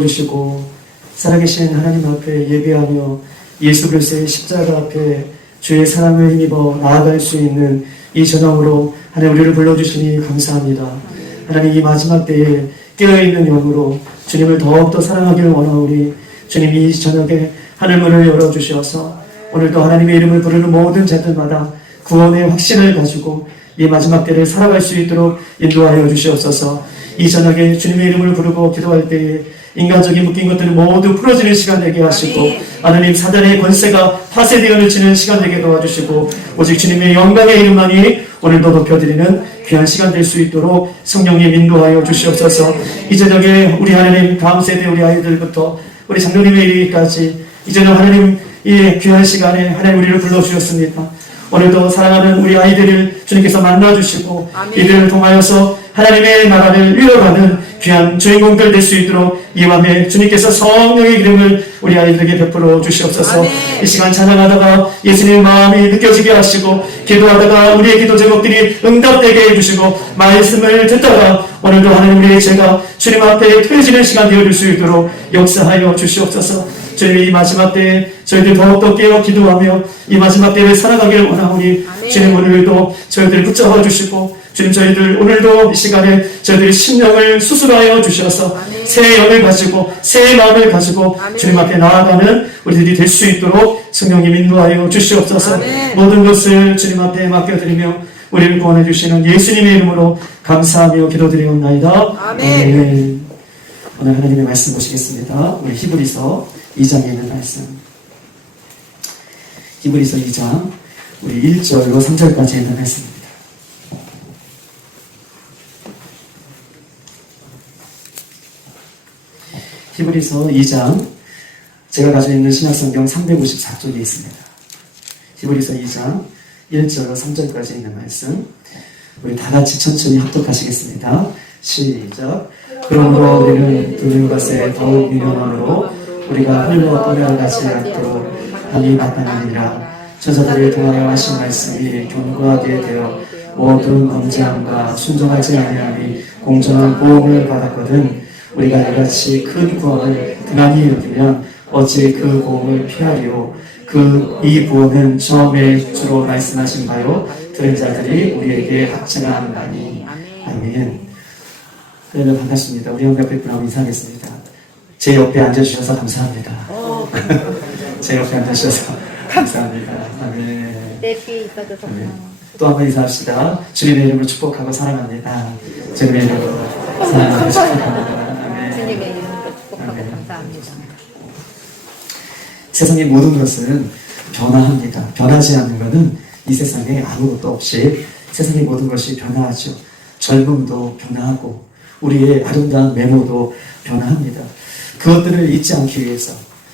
주시고 살아계신 하나님 앞에 예배하며 예수 그리스도의 십자가 앞에 주의 사랑을 힘입어 나아갈 수 있는 이 저녁으로 하나님 우리를 불러주시니 감사합니다. 하나님 이 마지막 때에 깨어있는 영으로 주님을 더욱더 사랑하기를 원하오니 주님 이 저녁에 하늘문을 열어주셔서 오늘도 하나님의 이름을 부르는 모든 자들마다 구원의 확신을 가지고 이 마지막 때를 살아갈 수 있도록 인도하여 주시옵소서. 이 저녁에 주님의 이름을 부르고 기도할 때에 인간적인 묶인 것들을 모두 풀어지는 시간 되게 하시고 하나님 사단의 권세가 파쇄되어지는 시간 되게 도와주시고 오직 주님의 영광의 이름만이 오늘도 높여드리는 귀한 시간 될 수 있도록 성령님 인도하여 주시옵소서. 이 저녁에 우리 하나님 다음 세대 우리 아이들부터 우리 장로님의 이르기까지 이 저녁 하나님 이 귀한 시간에 하나님 우리를 불러주셨습니다. 오늘도 사랑하는 우리 아이들을 주님께서 만나주시고 이들을 통하여서 하나님의 나라를 이뤄가는 귀한 주인공들 될 수 있도록 이 밤에 주님께서 성령의 기름을 우리 아이들에게 베풀어 주시옵소서. 아멘. 이 시간 찬양하다가 예수님의 마음이 느껴지게 하시고 기도하다가 우리의 기도 제목들이 응답되게 해주시고 말씀을 듣다가 오늘도 하나님 우리의 죄가 주님 앞에 퇴해지는 시간 되어줄 수 있도록 역사하여 주시옵소서. 주님 이 마지막 때에 저희들 더욱더 깨어 기도하며 이 마지막 때를 살아가기를 원하오니 주님 오늘도 저희들을 붙잡아 주시고 주님 저희들 오늘도 이 시간에 저희들의 심령을 수술하여 주셔서 새 영을 가지고 새 마음을 가지고 주님 앞에 나아가는 우리들이 될 수 있도록 성령님 인도하여 주시옵소서. 모든 것을 주님 앞에 맡겨드리며 우리를 구원해 주시는 예수님의 이름으로 감사하며 기도드리옵나이다. 아멘. 오늘 하나님의 말씀 보시겠습니다. 우리 히브리서 2장에 있는 말씀. 히브리서 2장 우리 1절로 3절까지 있는 말씀입니다. 히브리서 2장 제가 가지고 있는 신약성경 354쪽에 있습니다. 히브리서 2장 1절로 3절까지 있는 말씀 우리 다같이 천천히 합독하시겠습니다. 시작. 그러므로 우리는 두려운 것에 더욱 미련함으로 우리가 흘러 떠나가지 않도록 함이 마땅하니라. 천사들을 통하여 하신 말씀이 견고하게 되어 모든 범죄함과 순종하지 아니함이 공정한 보응을 받았거든. 우리가 이같이 큰 구원을 등한히 여기면 어찌 그 보응을 피하리요. 이 구원은 처음에 주로 말씀하신 바요 들은 자들이 우리에게 확증하나니. 아멘. 여러분 반갑습니다. 우리 형 옆에 분하고 인사하겠습니다. 제 옆에 앉아주셔서 감사합니다. 제 옆에 앉아주셔서 감사합니다. 아멘. 내 뒤에 있어줘서 고마워. 또 한 번 인사합시다. 주님의 이름으로 축복하고 사랑합니다. 주님의 이름으로 사랑하고 축복합니다. 아멘. 주님의 이름으로 축복하고 감사합니다. 세상의 모든 것은 변화합니다. 변하지 않는 것은 이 세상에 아무것도 없이 세상의 모든 것이 변화하죠. 젊음도 변화하고 우리의 아름다운 외모도 변화합니다. 그것들을 잊지 않기 위해서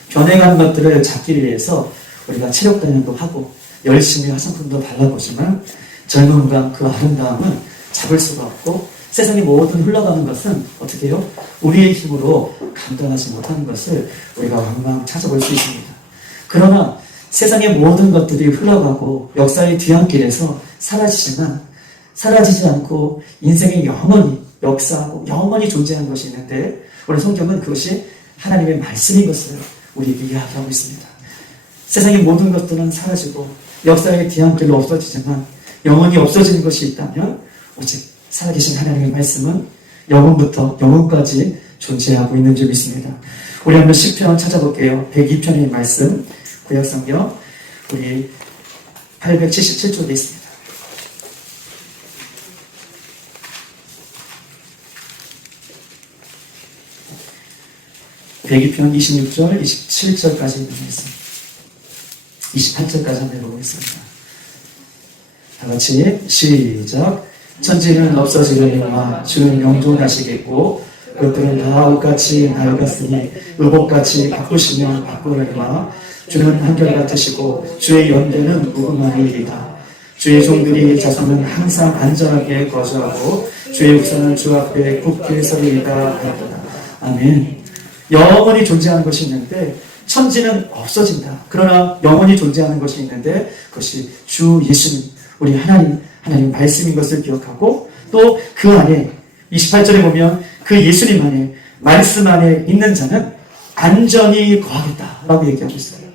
변해가는 것들을 잡기 위해서 우리가 체력 단련도 하고 열심히 화장품도 발라보지만 젊음과 그 아름다움은 잡을 수가 없고 세상의 모든 흘러가는 것은 어떻게 해요? 우리의 힘으로 감당하지 못하는 것을 우리가 왕왕 찾아볼 수 있습니다. 그러나 세상의 모든 것들이 흘러가고 역사의 뒤안길에서 사라지지만 사라지지 않고 인생에 영원히 역사하고 영원히 존재하는 것이 있는데 오늘 성경은 그것이 하나님의 말씀인 것을 우리에게 이야기하고 있습니다. 세상의 모든 것들은 사라지고 역사의 뒤안길로 없어지지만 영원히 없어지는 것이 있다면 오직 살아계신 하나님의 말씀은 영원부터 영원까지 존재하고 있는 줄 믿습니다. 우리 한번 시편 찾아볼게요. 102편의 말씀 구약성경 우리 877쪽에 있습니다. 102편 26절, 27절까지 있는 말씀 28절까지 한번 해보겠습니다. 다같이 시작. 천지는 없어지려니와 주는 영존하시겠고 그것들은 다 옷같이 낡았으니 의복같이 바꾸시면 바꾸려니와 주는 한결같으시고 주의 연대는 무궁하리이다. 주의 종들이 자손은 항상 안전하게 거주하고 주의 우선은 주 앞에 굳게 서리이다 하였다. 아멘. 영원히 존재하는 것이 있는데 천지는 없어진다. 그러나 영원히 존재하는 것이 있는데 그것이 주 예수님, 우리 하나님 말씀인 것을 기억하고 또 그 안에 28절에 보면 그 예수님 안에 말씀 안에 있는 자는 안전히 거하겠다라고 얘기하고 있어요.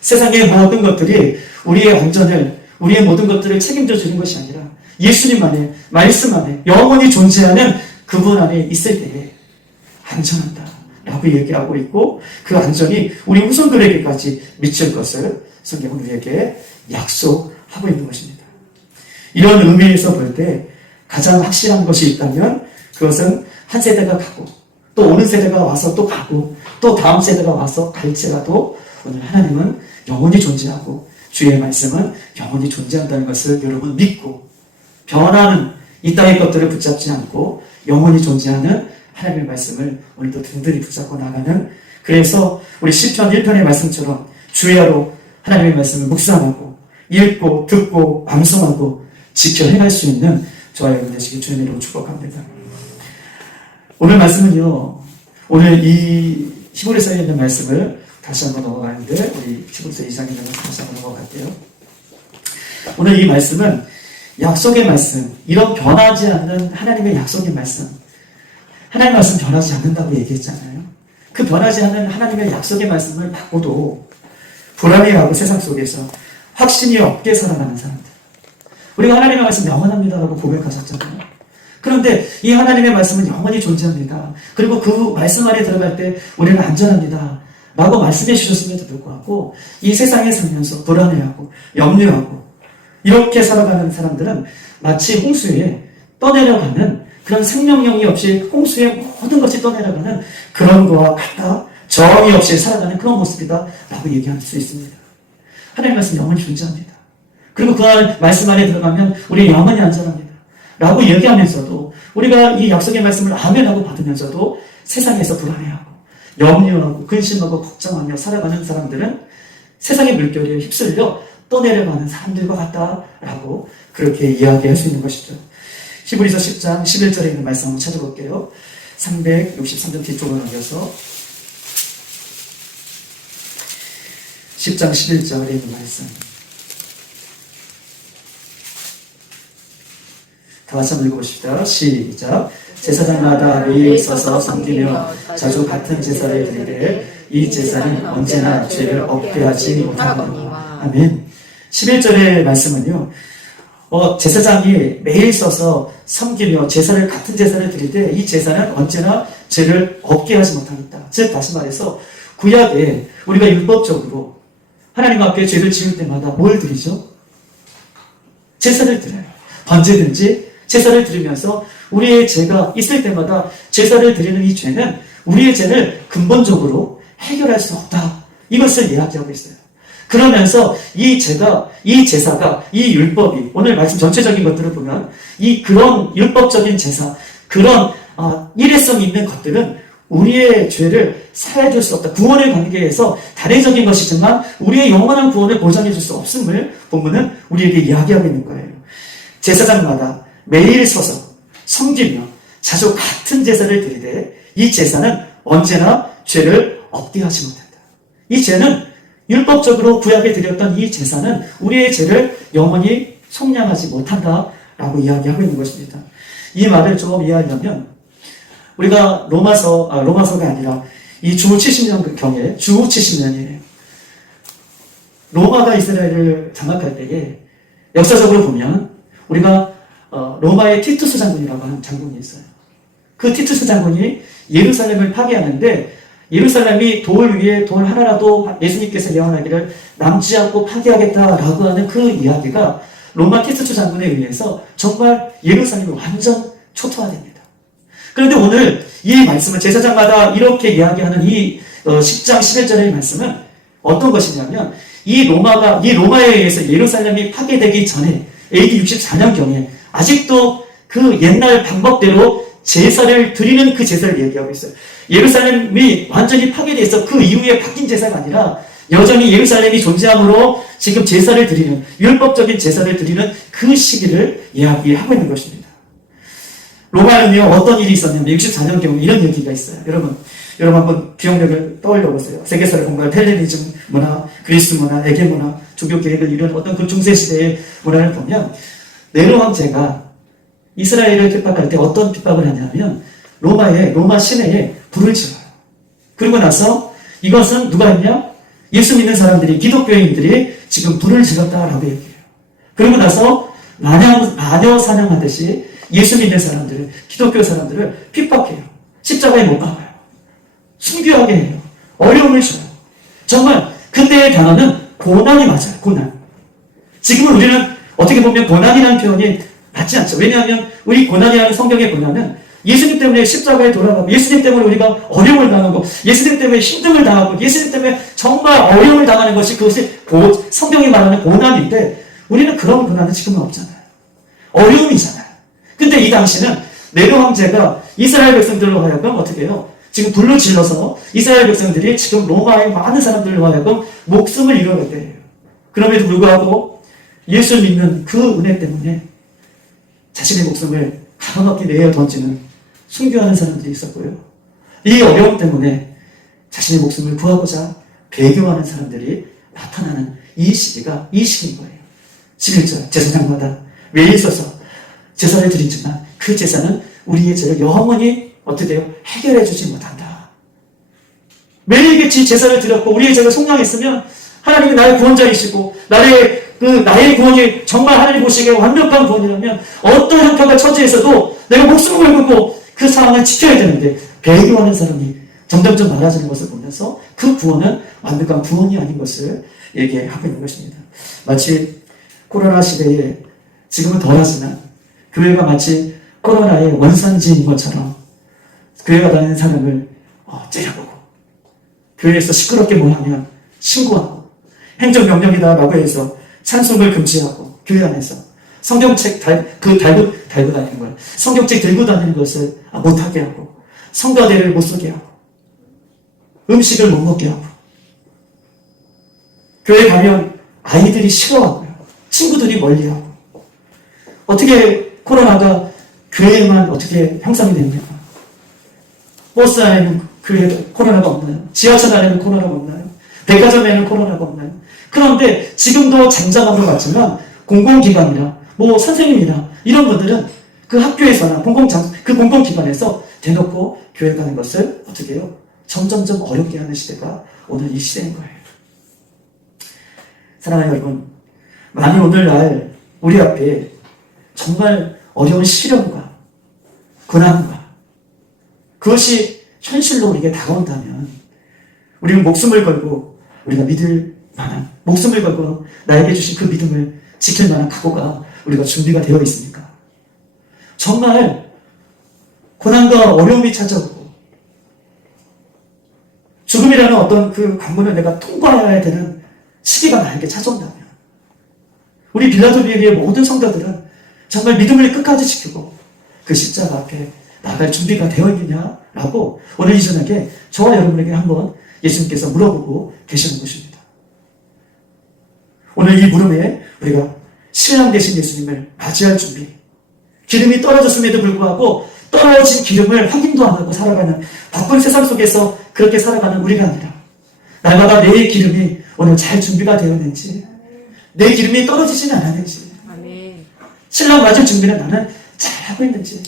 세상의 모든 것들이 우리의 안전을, 우리의 모든 것들을 책임져 주는 것이 아니라 예수님 안에, 말씀 안에 영원히 존재하는 그분 안에 있을 때에 안전하다 라고 얘기하고 있고, 그 안전이 우리 후손들에게까지 미칠 것을 성경은 우리에게 약속하고 있는 것입니다. 이런 의미에서 볼 때 가장 확실한 것이 있다면 그것은 한 세대가 가고 또 오는 세대가 와서 또 가고 또 다음 세대가 와서 갈지라도 오늘 하나님은 영원히 존재하고 주의 말씀은 영원히 존재한다는 것을 여러분 믿고, 변하는 이 땅의 것들을 붙잡지 않고 영원히 존재하는 하나님의 말씀을 오늘도 든든히 붙잡고 나가는, 그래서 우리 시편 1편의 말씀처럼 주야로 하나님의 말씀을 묵상하고 읽고 듣고 암송하고 지켜 행할 수 있는 저와 여러분 되시길 주님의 이름으로 축복합니다. 오늘 말씀은요, 오늘 이 히브리서에 있는 말씀을 다시 한번 넘어가는데, 우리 히브리서 2장에 있는 말씀 다시 한번 넘어갈게요. 오늘 이 말씀은 약속의 말씀, 이런 변하지 않는 하나님의 약속의 말씀, 하나님의 말씀 변하지 않는다고 얘기했잖아요. 그 변하지 않는 하나님의 약속의 말씀을 받고도 불안해하고 세상 속에서 확신이 없게 살아가는 사람들, 우리가 하나님의 말씀 영원합니다라고 고백하셨잖아요. 그런데 이 하나님의 말씀은 영원히 존재합니다. 그리고 그 말씀 안에 들어갈 때 우리는 안전합니다 라고 말씀해 주셨음에도 불구하고 이 세상에 살면서 불안해하고 염려하고 이렇게 살아가는 사람들은 마치 홍수에 떠내려가는, 그런 생명력이 없이 홍수에 모든 것이 떠내려가는 그런 거와 같다, 정이 없이 살아가는 그런 모습이다 라고 얘기할 수 있습니다. 하나님의 말씀 영원히 존재합니다. 그리고 그 말씀 안에 들어가면 우리 영원히 안전합니다 라고 얘기하면서도, 우리가 이 약속의 말씀을 아멘하고 받으면서도 세상에서 불안해하고 염려하고 근심하고 걱정하며 살아가는 사람들은 세상의 물결에 휩쓸려 떠내려가는 사람들과 같다라고 그렇게 이야기할 수 있는 것이죠. 히브리서 10장 11절에 있는 말씀 한번 찾아볼게요. 363장 뒤쪽으로 넘겨서 10장 11절에 있는 말씀 다 같이 한번 읽어보십시다. 시작. 제사장마다 매일 서서 섬기며 자주 같은 제사를 드리되 이 제사는 언제나 죄를 없게 하지 못하거니와. 아멘. 11절의 말씀은요, 제사장이 매일 서서 섬기며 제사를, 같은 제사를 드리되 이 제사는 언제나 죄를 없게 하지 못하겠다. 즉 다시 말해서 구약에 우리가 율법적으로 하나님 앞에 죄를 지을 때마다 뭘 드리죠? 제사를 드려요. 언제든지 제사를 드리면서 우리의 죄가 있을 때마다 제사를 드리는 이 죄는 우리의 죄를 근본적으로 해결할 수 없다, 이것을 이야기하고 있어요. 그러면서 이 제사가, 이 율법이, 오늘 말씀 전체적인 것들을 보면 그런 율법적인 제사, 그런 일회성 있는 것들은 우리의 죄를 사해줄 수 없다. 구원의 관계에서 단회적인 것이지만 우리의 영원한 구원을 보장해줄 수 없음을 본문은 우리에게 이야기하고 있는 거예요. 제사장마다 매일 서서 섬기며 자주 같은 제사를 드리되 이 제사는 언제나 죄를 없게 하지 못한다. 이 죄는 율법적으로 구약에 드렸던 이 제사는 우리의 죄를 영원히 속량하지 못한다라고 이야기하고 있는 것입니다. 이 말을 좀 이해하려면 우리가 로마서가 아니라 이 주 70년경에, 주 70년이에요. 로마가 이스라엘을 장악할 때에 역사적으로 보면 우리가 로마의 티투스 장군이라고 하는 장군이 있어요. 그 티투스 장군이 예루살렘을 파괴하는데, 예루살렘이 돌 위에 돌 하나라도 예수님께서 예언하기를 남지 않고 파괴하겠다라고 하는 그 이야기가 로마 티투스 장군에 의해서 정말 예루살렘이 완전 초토화됩니다. 그런데 오늘 이 말씀은 제사장마다 이렇게 이야기하는 이 10장 11절의 말씀은 어떤 것이냐면, 이 로마에 의해서 예루살렘이 파괴되기 전에 AD 64년경에 아직도 그 옛날 방법대로 제사를 드리는 그 제사를 얘기하고 있어요. 예루살렘이 완전히 파괴되어 있어 그 이후에 바뀐 제사가 아니라 여전히 예루살렘이 존재함으로 지금 제사를 드리는, 율법적인 제사를 드리는 그 시기를 이야기하고 있는 것입니다. 로마는요, 어떤 일이 있었냐면 64년경에 이런 얘기가 있어요. 여러분 한번 기억력을 떠올려 보세요. 세계사를 공부할 헬레니즘 문화, 그리스 문화, 에게 문화, 종교 계획을 이루는 어떤 그 중세시대의 문화를 보면 네로 황제가 이스라엘을 핍박할 때 어떤 핍박을 하냐면 로마 시내에 불을 지어요. 그리고 나서 이것은 누가 했냐? 예수 믿는 사람들이, 기독교인들이 지금 불을 질렀다라고 얘기해요. 그리고 나서 마녀 사냥하듯이 예수 믿는 사람들을, 기독교 사람들을 핍박해요. 십자가에 못 박아요. 순교하게 해요. 어려움을 줘요. 정말 그때의 단어는 고난이 맞아요. 고난. 지금은 우리는 어떻게 보면 고난이라는 표현이 맞지 않죠. 왜냐하면 우리 고난이라는 성경의 고난은 예수님 때문에 십자가에 돌아가고, 예수님 때문에 우리가 어려움을 당하고, 예수님 때문에 힘듦을 당하고, 예수님 때문에 정말 어려움을 당하는 것이, 그것이 성경이 말하는 고난인데, 우리는 그런 고난은 지금은 없잖아요. 어려움이잖아요. 근데 이 당시는 네로 황제가 이스라엘 백성들로 하여금 어떻게 해요? 지금 불로 질러서 이스라엘 백성들이 지금 로마의 많은 사람들로 하여금 목숨을 잃어가게 해요. 그럼에도 불구하고 예수 믿는 그 은혜 때문에 자신의 목숨을 가감없게 내어 던지는, 순교하는 사람들이 있었고요. 이 어려움 때문에 자신의 목숨을 구하고자 배교하는 사람들이 나타나는 이 시기인 거예요. 11절 제사장마다 매일 서서 제사를 드리지만 그 제사는 우리의 죄를 영원히 어떻게 해요? 해결해 주지 못한다. 매일같이 제사를 드렸고 우리의 죄가 속량했으면 하나님이 나의 구원자이시고 나의 구원이 정말 하나님 보시기에 완벽한 구원이라면 어떤 형편과 처지에서도 내가 목숨을 걸고 그 상황을 지켜야 되는데, 배교하는 사람이 점점점 많아지는 것을 보면서 그 구원은 완벽한 구원이 아닌 것을 얘기하고 있는 것입니다. 마치 코로나 시대에 지금은 덜하지만 교회가 마치 코로나의 원산지인 것처럼 교회가 다니는 사람을 째려보고, 교회에서 시끄럽게 모이면 신고하고, 행정명령이다라고 해서 찬송을 금지하고, 교회 안에서 성경책 달고 다니는 걸, 성경책 들고 다니는 것을 못하게 하고, 성가대를 못 쓰게 하고, 음식을 못 먹게 하고, 교회 가면 아이들이 싫어하고요, 친구들이 멀리하고. 어떻게 코로나가 교회에만 어떻게 형성이 됩니까? 버스 안에는 코로나가 없나요? 지하철 안에는 코로나가 없나요? 백화점에는 코로나가 없나요? 그런데 지금도 잠잠한 것 같지만 공공기관이나 선생님이나 이런 분들은 그 학교에서나 공공기관에서 대놓고 교회 가는 것을 어떻게 해요? 점점점 어렵게 하는 시대가 오늘 이 시대인 거예요. 사랑하는 여러분, 만일 오늘날 우리 앞에 정말 어려운 시련과 고난과 그것이 현실로 우리에게 다가온다면, 우리는 목숨을 걸고 우리가 믿을 만한, 목숨을 걸고 나에게 주신 그 믿음을 지킬 만한 각오가 우리가 준비가 되어 있습니까? 정말 고난과 어려움이 찾아오고 죽음이라는 어떤 그 관문을 내가 통과해야 되는 시기가 나에게 찾아온다면, 우리 빌라도비에게 모든 성도들은 정말 믿음을 끝까지 지키고 그 십자가 앞에 나갈 준비가 되어 있느냐라고 오늘 이 저녁에 저와 여러분에게 한번 예수님께서 물어보고 계시는 것입니다. 오늘 이 물음에 우리가 신랑 되신 예수님을 맞이할 준비, 기름이 떨어졌음에도 불구하고 떨어진 기름을 확인도 안 하고 살아가는 바쁜 세상 속에서 그렇게 살아가는 우리가 아니라, 날마다 내 기름이 오늘 잘 준비가 되었는지, 내 기름이 떨어지진 않았는지, 신랑 맞을 준비는 나는 잘하고 있는지,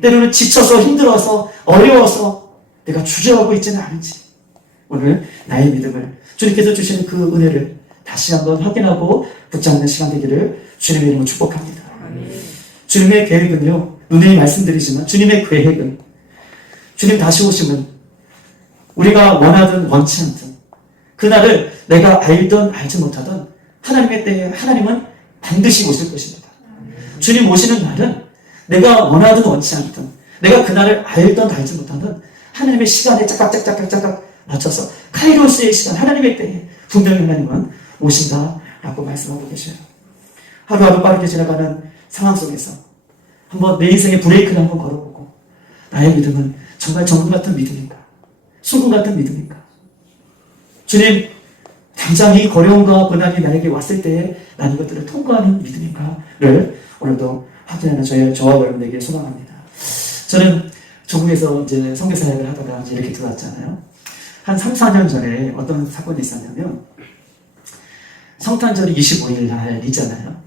때로는 지쳐서 힘들어서 어려워서 내가 주저하고 있지는 않은지, 오늘 나의 믿음을, 주님께서 주시는 그 은혜를 다시 한번 확인하고 붙잡는 시간 되기를 주님의 이름으로 축복합니다. 주님의 계획은요, 눈에 말씀드리지만 주님의 계획은, 주님 다시 오시면 우리가 원하든 원치 않든 그날을 내가 알든 알지 못하든 하나님의 때에 하나님은 반드시 오실 것입니다. 주님 오시는 날은 내가 원하든 원치 않든, 내가 그날을 알든 알지 못하든 하나님의 시간에 짝짝짝짝짝짝 맞춰서 카이로스의 시간, 하나님의 때에 분명히 하나님은 오신다라고 말씀하고 계셔요. 하루하루 빠르게 지나가는 상황 속에서 한번 내 인생의 브레이크를 한번 걸어보고, 나의 믿음은 정말 정금 같은 믿음인가? 순금 같은 믿음인가? 주님, 당장 이 고려움과 고난이 나에게 왔을 때에 난 이것들을 통과하는 믿음인가를 오늘도 확인하는 저와 여러분에게 소망합니다. 저는 전국에서 이제 선교 사역을 하다가 이제 이렇게 들어왔잖아요. 한 3, 4년 전에 어떤 사건이 있었냐면, 성탄절이 25일 날이잖아요.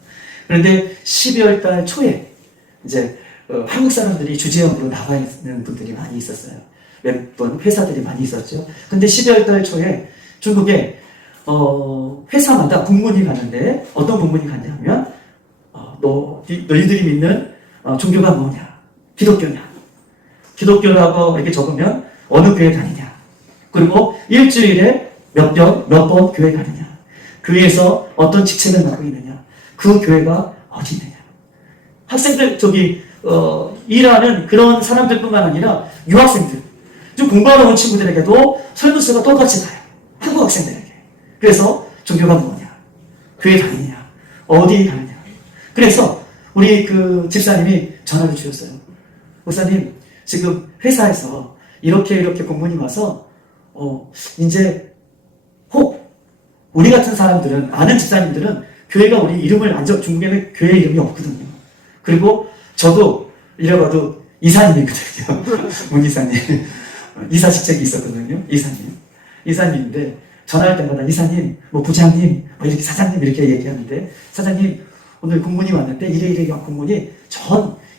그런데 12월 달 초에 이제 한국 사람들이 주재원으로 나와 있는 분들이 많이 있었어요. 몇 번 회사들이 많이 있었죠. 근데 12월 달 초에 중국에 회사마다 공문이 갔는데 어떤 공문이 갔냐면 너희들이 믿는 종교가 뭐냐? 기독교냐? 기독교라고 이렇게 적으면 어느 교회 다니냐? 그리고 일주일에 몇 번 교회 가느냐? 교회에서 어떤 직책을 맡고 있느냐? 그 교회가 어디 있느냐? 학생들 일하는 그런 사람들뿐만 아니라 유학생들, 좀 공부하러 온 친구들에게도 설문수가 똑같이 가요. 한국 학생들에게. 그래서 종교가 뭐냐? 교회 다니냐? 어디 가느냐? 그래서 우리 그 집사님이 전화를 주셨어요. 목사님, 지금 회사에서 이렇게 공문이 와서 이제 혹 우리 같은 사람들은, 아는 집사님들은 교회가 우리 이름을 중국에는 교회 이름이 없거든요. 그리고 저도 이래봐도 이사님이거든요. 문 이사님. 이사 직책이 있었거든요. 이사님인데 전화할 때마다 이사님, 부장님, 이렇게 사장님 이렇게 얘기하는데, 사장님 오늘 공문이 왔는데 이래 공문이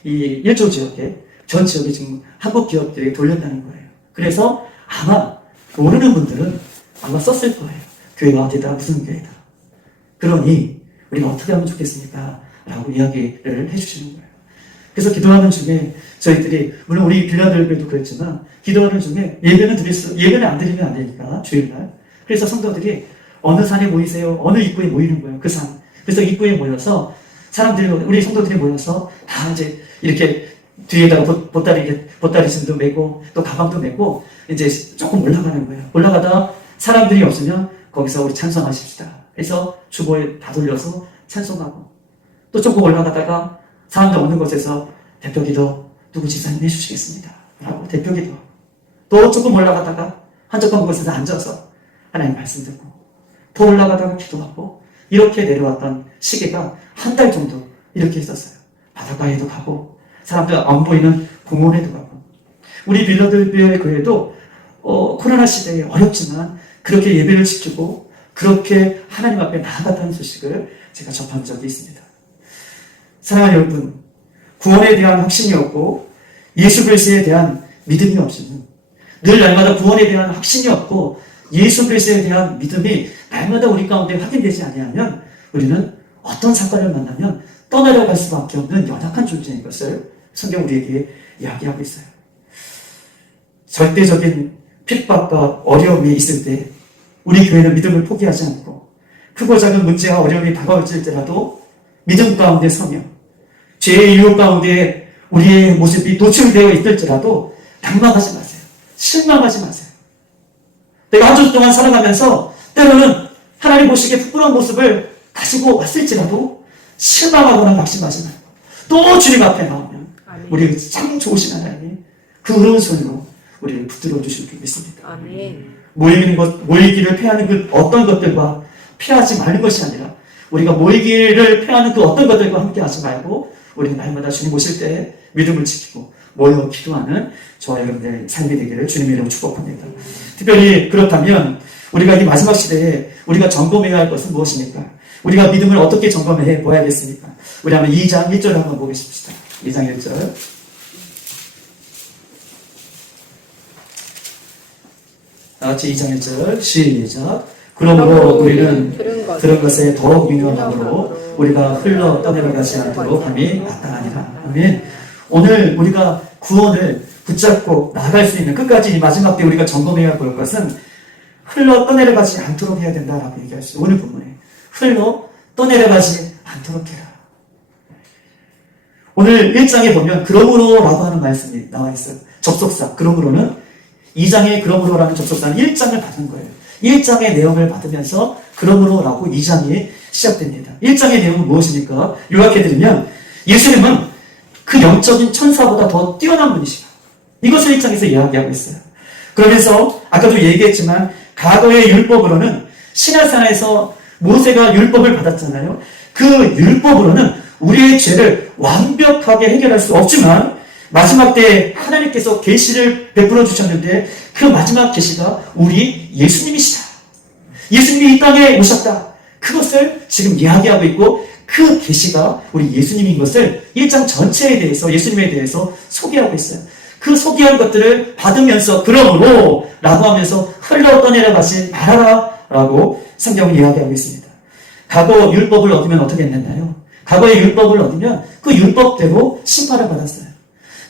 이 1조 지역에 전 지역에 지금 한국 기업들에게 돌렸다는 거예요. 그래서 아마 모르는 분들은 아마 썼을 거예요. 교회가 어디다, 무슨 교회다. 그러니 우리가 어떻게 하면 좋겠습니까? 라고 이야기를 해주시는 거예요. 그래서 기도하는 중에 저희들이, 물론 우리 빌라델비아도 그랬지만, 기도하는 중에 예배는 안 드리면 안 되니까, 주일날. 그래서 성도들이 어느 산에 모이세요? 어느 입구에 모이는 거예요, 그 산. 그래서 입구에 모여서, 우리 성도들이 모여서 다 이제 이렇게 뒤에다가 보따리짐도 메고, 또 가방도 메고, 이제 조금 올라가는 거예요. 올라가다 사람들이 없으면 거기서 우리 찬송하십시다. 그래서 주보에 다 돌려서 찬송하고, 또 조금 올라가다가 사람들 없는 곳에서 대표기도 누구 집사님 해주시겠습니다. 라고 대표기도. 또 조금 올라가다가 한적한 곳에서 앉아서 하나님 말씀 듣고, 더 올라가다가 기도하고, 이렇게 내려왔던 시기가 한 달 정도 이렇게 있었어요. 바닷가에도 가고, 사람들 안 보이는 공원에도 가고. 우리 빌라델비아의 교회도 코로나 시대에 어렵지만 그렇게 예배를 지키고 그렇게 하나님 앞에 나아갔다는 소식을 제가 접한 적이 있습니다. 사랑하는 여러분, 구원에 대한 확신이 없고 예수 그리스도에 대한 믿음이 없으면, 늘 날마다 구원에 대한 확신이 없고 예수 그리스도에 대한 믿음이 날마다 우리 가운데 확인되지 아니하면 우리는 어떤 사건을 만나면 떠나려갈 수밖에 없는 연약한 존재인 것을 성경 우리에게 이야기하고 있어요. 절대적인 핍박과 어려움이 있을 때 우리 교회는 믿음을 포기하지 않고, 크고 작은 문제와 어려움이 다가올지라도 믿음 가운데 서며, 죄의 유혹 가운데 우리의 모습이 노출되어 있을지라도 낙망하지 마세요. 실망하지 마세요. 내가 한 주 동안 살아가면서 때로는 하나님 보시기에 부끄러운 모습을 가지고 왔을지라도 실망하거나 낙심하지 말고, 또 주님 앞에 나오면 우리 참 좋으신 하나님이 그 어려운 손으로 우리를 붙들어 주실 줄 믿습니다. 아멘. 모이기를 피하는 그 어떤 것들과 피하지 말는 것이 아니라, 우리가 모이기를 피하는 그 어떤 것들과 함께 하지 말고, 우리는 날마다 주님 오실 때 믿음을 지키고 모여 기도하는 저와 여러분들의 삶이 되기를 주님의 이름으로 축복합니다. 특별히 그렇다면 우리가 이 마지막 시대에 우리가 점검해야 할 것은 무엇입니까? 우리가 믿음을 어떻게 점검해 보야겠습니까? 우리 한번 2장 1절을 한번 보겠습니다. 2장 1절. 다 같이 2장 1절 시작. 그러므로 우리는 들은 것에 더욱 유념함으로 우리가 흘러 떠내려가지 않도록 함이 마땅하니라. 아멘. 오늘 우리가 구원을 붙잡고 나아갈 수 있는, 끝까지 이 마지막 때 우리가 점검해야 볼 것은 흘러 떠내려가지 않도록 해야 된다라고 얘기하시죠. 오늘 본문에 흘러 떠내려가지 않도록 해라. 오늘 1장에 보면 그러므로라고 하는 말씀이 나와 있어요. 접속사. 그러므로는 2장의 그러므로라는 접속사는 1장을 받은 거예요. 1장의 내용을 받으면서 그러므로라고 2장이 시작됩니다. 1장의 내용은 무엇입니까? 요약해드리면 예수님은 그 영적인 천사보다 더 뛰어난 분이시다. 이것을 1장에서 이야기하고 있어요. 그러면서 아까도 얘기했지만 과거의 율법으로는 시내산에서 모세가 율법을 받았잖아요. 그 율법으로는 우리의 죄를 완벽하게 해결할 수 없지만 마지막 때 하나님께서 계시를 베풀어 주셨는데 그 마지막 계시가 우리 예수님이시다. 예수님이 이 땅에 오셨다. 그것을 지금 이야기하고 있고, 그 계시가 우리 예수님인 것을 1장 전체에 대해서, 예수님에 대해서 소개하고 있어요. 그 소개한 것들을 받으면서 그러므로 라고 하면서 흘러 떠내려가지 말아라 라고 성경은 이야기하고 있습니다. 과거 율법을 얻으면 어떻게 했나요? 과거의 율법을 얻으면 그 율법대로 심판을 받았어요.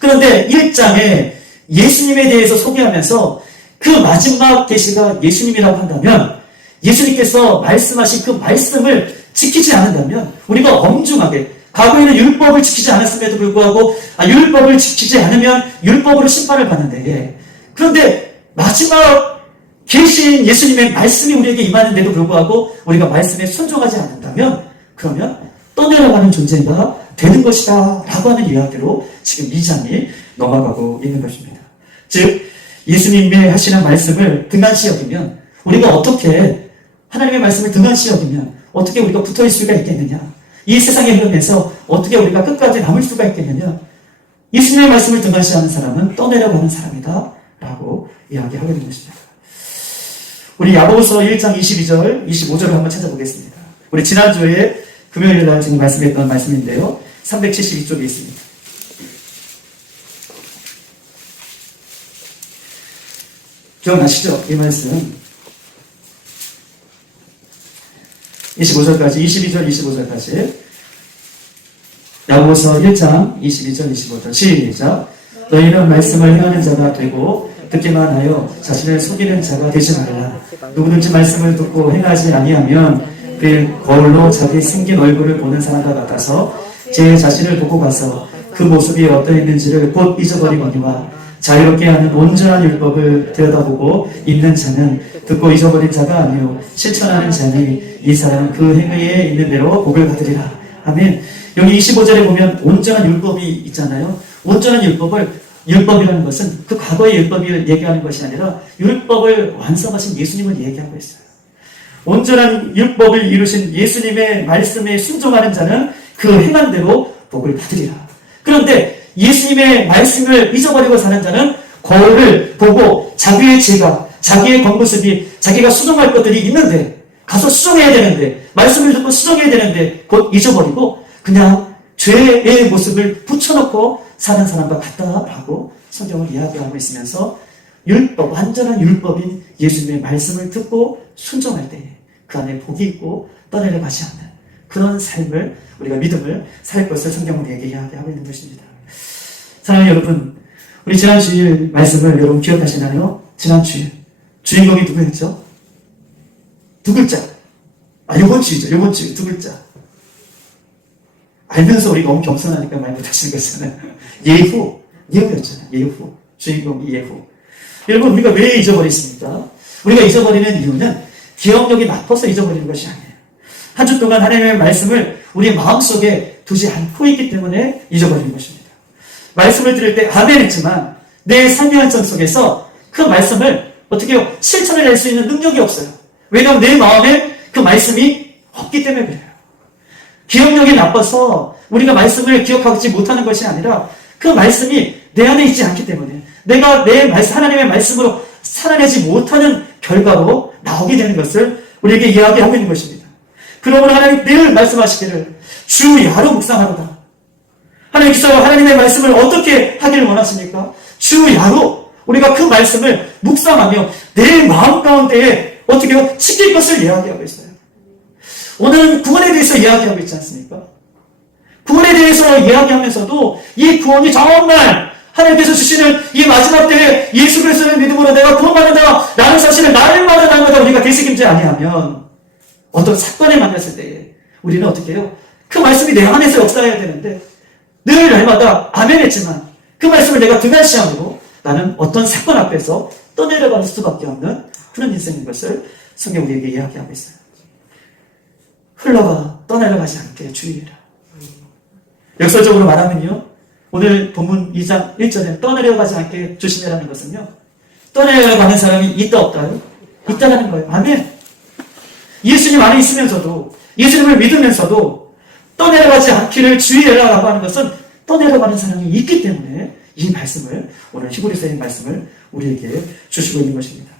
그런데 1장에 예수님에 대해서 소개하면서 그 마지막 계시가 예수님이라고 한다면 예수님께서 말씀하신 그 말씀을 지키지 않는다면 우리가 엄중하게 과거에는 율법을 지키지 않았음에도 불구하고 율법을 지키지 않으면 율법으로 심판을 받는데 그런데 마지막 계신 예수님의 말씀이 우리에게 임하는데도 불구하고 우리가 말씀에 순종하지 않는다면 그러면 떠내려가는 존재가 되는 것이다 라고 하는 이야기로 지금 2장이 넘어가고 있는 것입니다. 즉 예수님의 하시는 말씀을 등한시 여기면 우리가 어떻게 하나님의 말씀을 등한시 여기면 어떻게 우리가 붙어있을 수가 있겠느냐, 이 세상의 흐름에서 어떻게 우리가 끝까지 남을 수가 있겠느냐, 예수님의 말씀을 등한시하는 사람은 떠내려가는 사람이다 라고 이야기하게 된 것입니다. 우리 야고보서 1장 22절 25절을 한번 찾아보겠습니다. 우리 지난주에 금요일 날 지금 말씀했던 말씀인데요, 372쪽에 있습니다. 기억나시죠? 이 말씀 25절까지 22절 25절까지 야고보서 1장 22절 25절 시작. 너희는 말씀을 행하는 자가 되고 듣기만 하여 자신을 속이는 자가 되지 말라. 누구든지 말씀을 듣고 행하지 아니하면 그 거울로 자기 생긴 얼굴을 보는 사람과 같아서 제 자신을 보고 가서 그 모습이 어떠했는지를 곧 잊어버리거니와 자유롭게 하는 온전한 율법을 들여다보고 있는 자는 듣고 잊어버린 자가 아니요 실천하는 자니 이 사람은 그 행위에 있는 대로 복을 받으리라. 아멘. 여기 25절에 보면 온전한 율법이 있잖아요. 온전한 율법이라는 것은 그 과거의 율법을 얘기하는 것이 아니라 율법을 완성하신 예수님을 얘기하고 있어요. 온전한 율법을 이루신 예수님의 말씀에 순종하는 자는 그 행한 대로 복을 받으리라. 그런데 예수님의 말씀을 잊어버리고 사는 자는 거울을 보고 자기의 죄가, 자기의 겉모습이, 자기가 수정할 것들이 있는데 가서 수정해야 되는데, 말씀을 듣고 수정해야 되는데 곧 잊어버리고 그냥 죄의 모습을 붙여놓고 사는 사람과 같다라고 성경을 이야기하고 있으면서 율법, 완전한 율법인 예수님의 말씀을 듣고 순종할 때에 그 안에 복이 있고 떠내려가지 않는 그런 삶을, 우리가 믿음을 살 것을 성경은 우리에게 이야기하고 있는 것입니다. 사랑하는 여러분, 우리 지난 주일 말씀을 여러분 기억하시나요? 지난 주일 주인공이 누구였죠? 두 글자. 요번 주이죠. 요번 주 두 글자. 알면서 우리가 너무 겸손하니까 말 못하시는 거잖아요. 예후였잖아요. 예후. 주인공이 예후. 여러분, 우리가 왜 잊어버렸습니까? 우리가 잊어버리는 이유는 기억력이 나빠서 잊어버리는 것이 아니에요. 한 주 동안 하나님의 말씀을 우리 마음속에 두지 않고 있기 때문에 잊어버리는 것입니다. 말씀을 들을 때 아멘 했지만 내 삶의 현장 속에서 그 말씀을 어떻게 실천을 할 수 있는 능력이 없어요. 왜냐하면 내 마음에 그 말씀이 없기 때문에 그래요. 기억력이 나빠서 우리가 말씀을 기억하지 못하는 것이 아니라 그 말씀이 내 안에 있지 않기 때문에 내가 하나님의 말씀으로 살아내지 못하는 결과로 나오게 되는 것을 우리에게 이야기하고 있는 것입니다. 그러므로 하나님 늘 말씀하시기를 주 야로 묵상하로다. 하나님께서 하나님의 말씀을 어떻게 하기를 원하십니까? 주 야로 우리가 그 말씀을 묵상하며 내 마음 가운데에 어떻게 지킬 것을 이야기하고 있어요. 오늘은 구원에 대해서 이야기하고 있지 않습니까? 구원에 대해서 이야기하면서도 이 구원이 정말 하나님께서 주시는 이 마지막 때에 예수 그리스도의 믿음으로 내가 구원받는다 라는 사실을 날마다 우리가 되새김지 아니하면 어떤 사건에 만났을 때에 우리는 어떻게 해요? 그 말씀이 내 안에서 역사해야 되는데 늘 날마다 아멘 했지만 그 말씀을 내가 등한시함으로 나는 어떤 사건 앞에서 떠내려갈 수밖에 없는 그런 인생인 것을 성경 우리에게 이야기하고 있어요. 흘러가 떠내려가지 않게 주의해라. 역설적으로 말하면요, 오늘 본문 2장 1절에 떠내려가지 않게 조심해라는 것은요, 떠내려가는 사람이 있다 없다요? 있다라는 거예요. 아멘. 예수님 안에 있으면서도 예수님을 믿으면서도 떠내려가지 않기를 주의해라라고 하는 것은 떠내려가는 사람이 있기 때문에 이 말씀을, 오늘 히브리서의 말씀을 우리에게 주시고 있는 것입니다.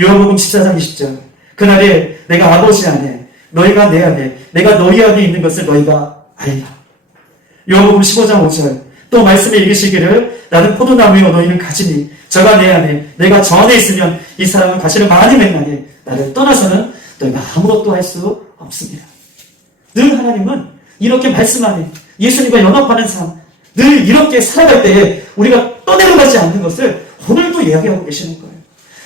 요한복음 14장 20절, 그날에 내가 아버지 안에 너희가 내 안에 내가 너희 안에 있는 것을 너희가 알라. 요한복음 15장 5절, 또 말씀에 읽으시기를 나는 포도나무요 너희는 가지니 저가 내 안에 내가 저 안에 있으면 이 사람은 가시를 많이 맺나니 나를 떠나서는 너희가 아무것도 할 수 없습니다. 늘 하나님은 이렇게 말씀 안에 예수님과 연합하는 삶, 늘 이렇게 살아갈 때에 우리가 떠내려가지 않는 것을 오늘도 이야기하고 계시는 거예요.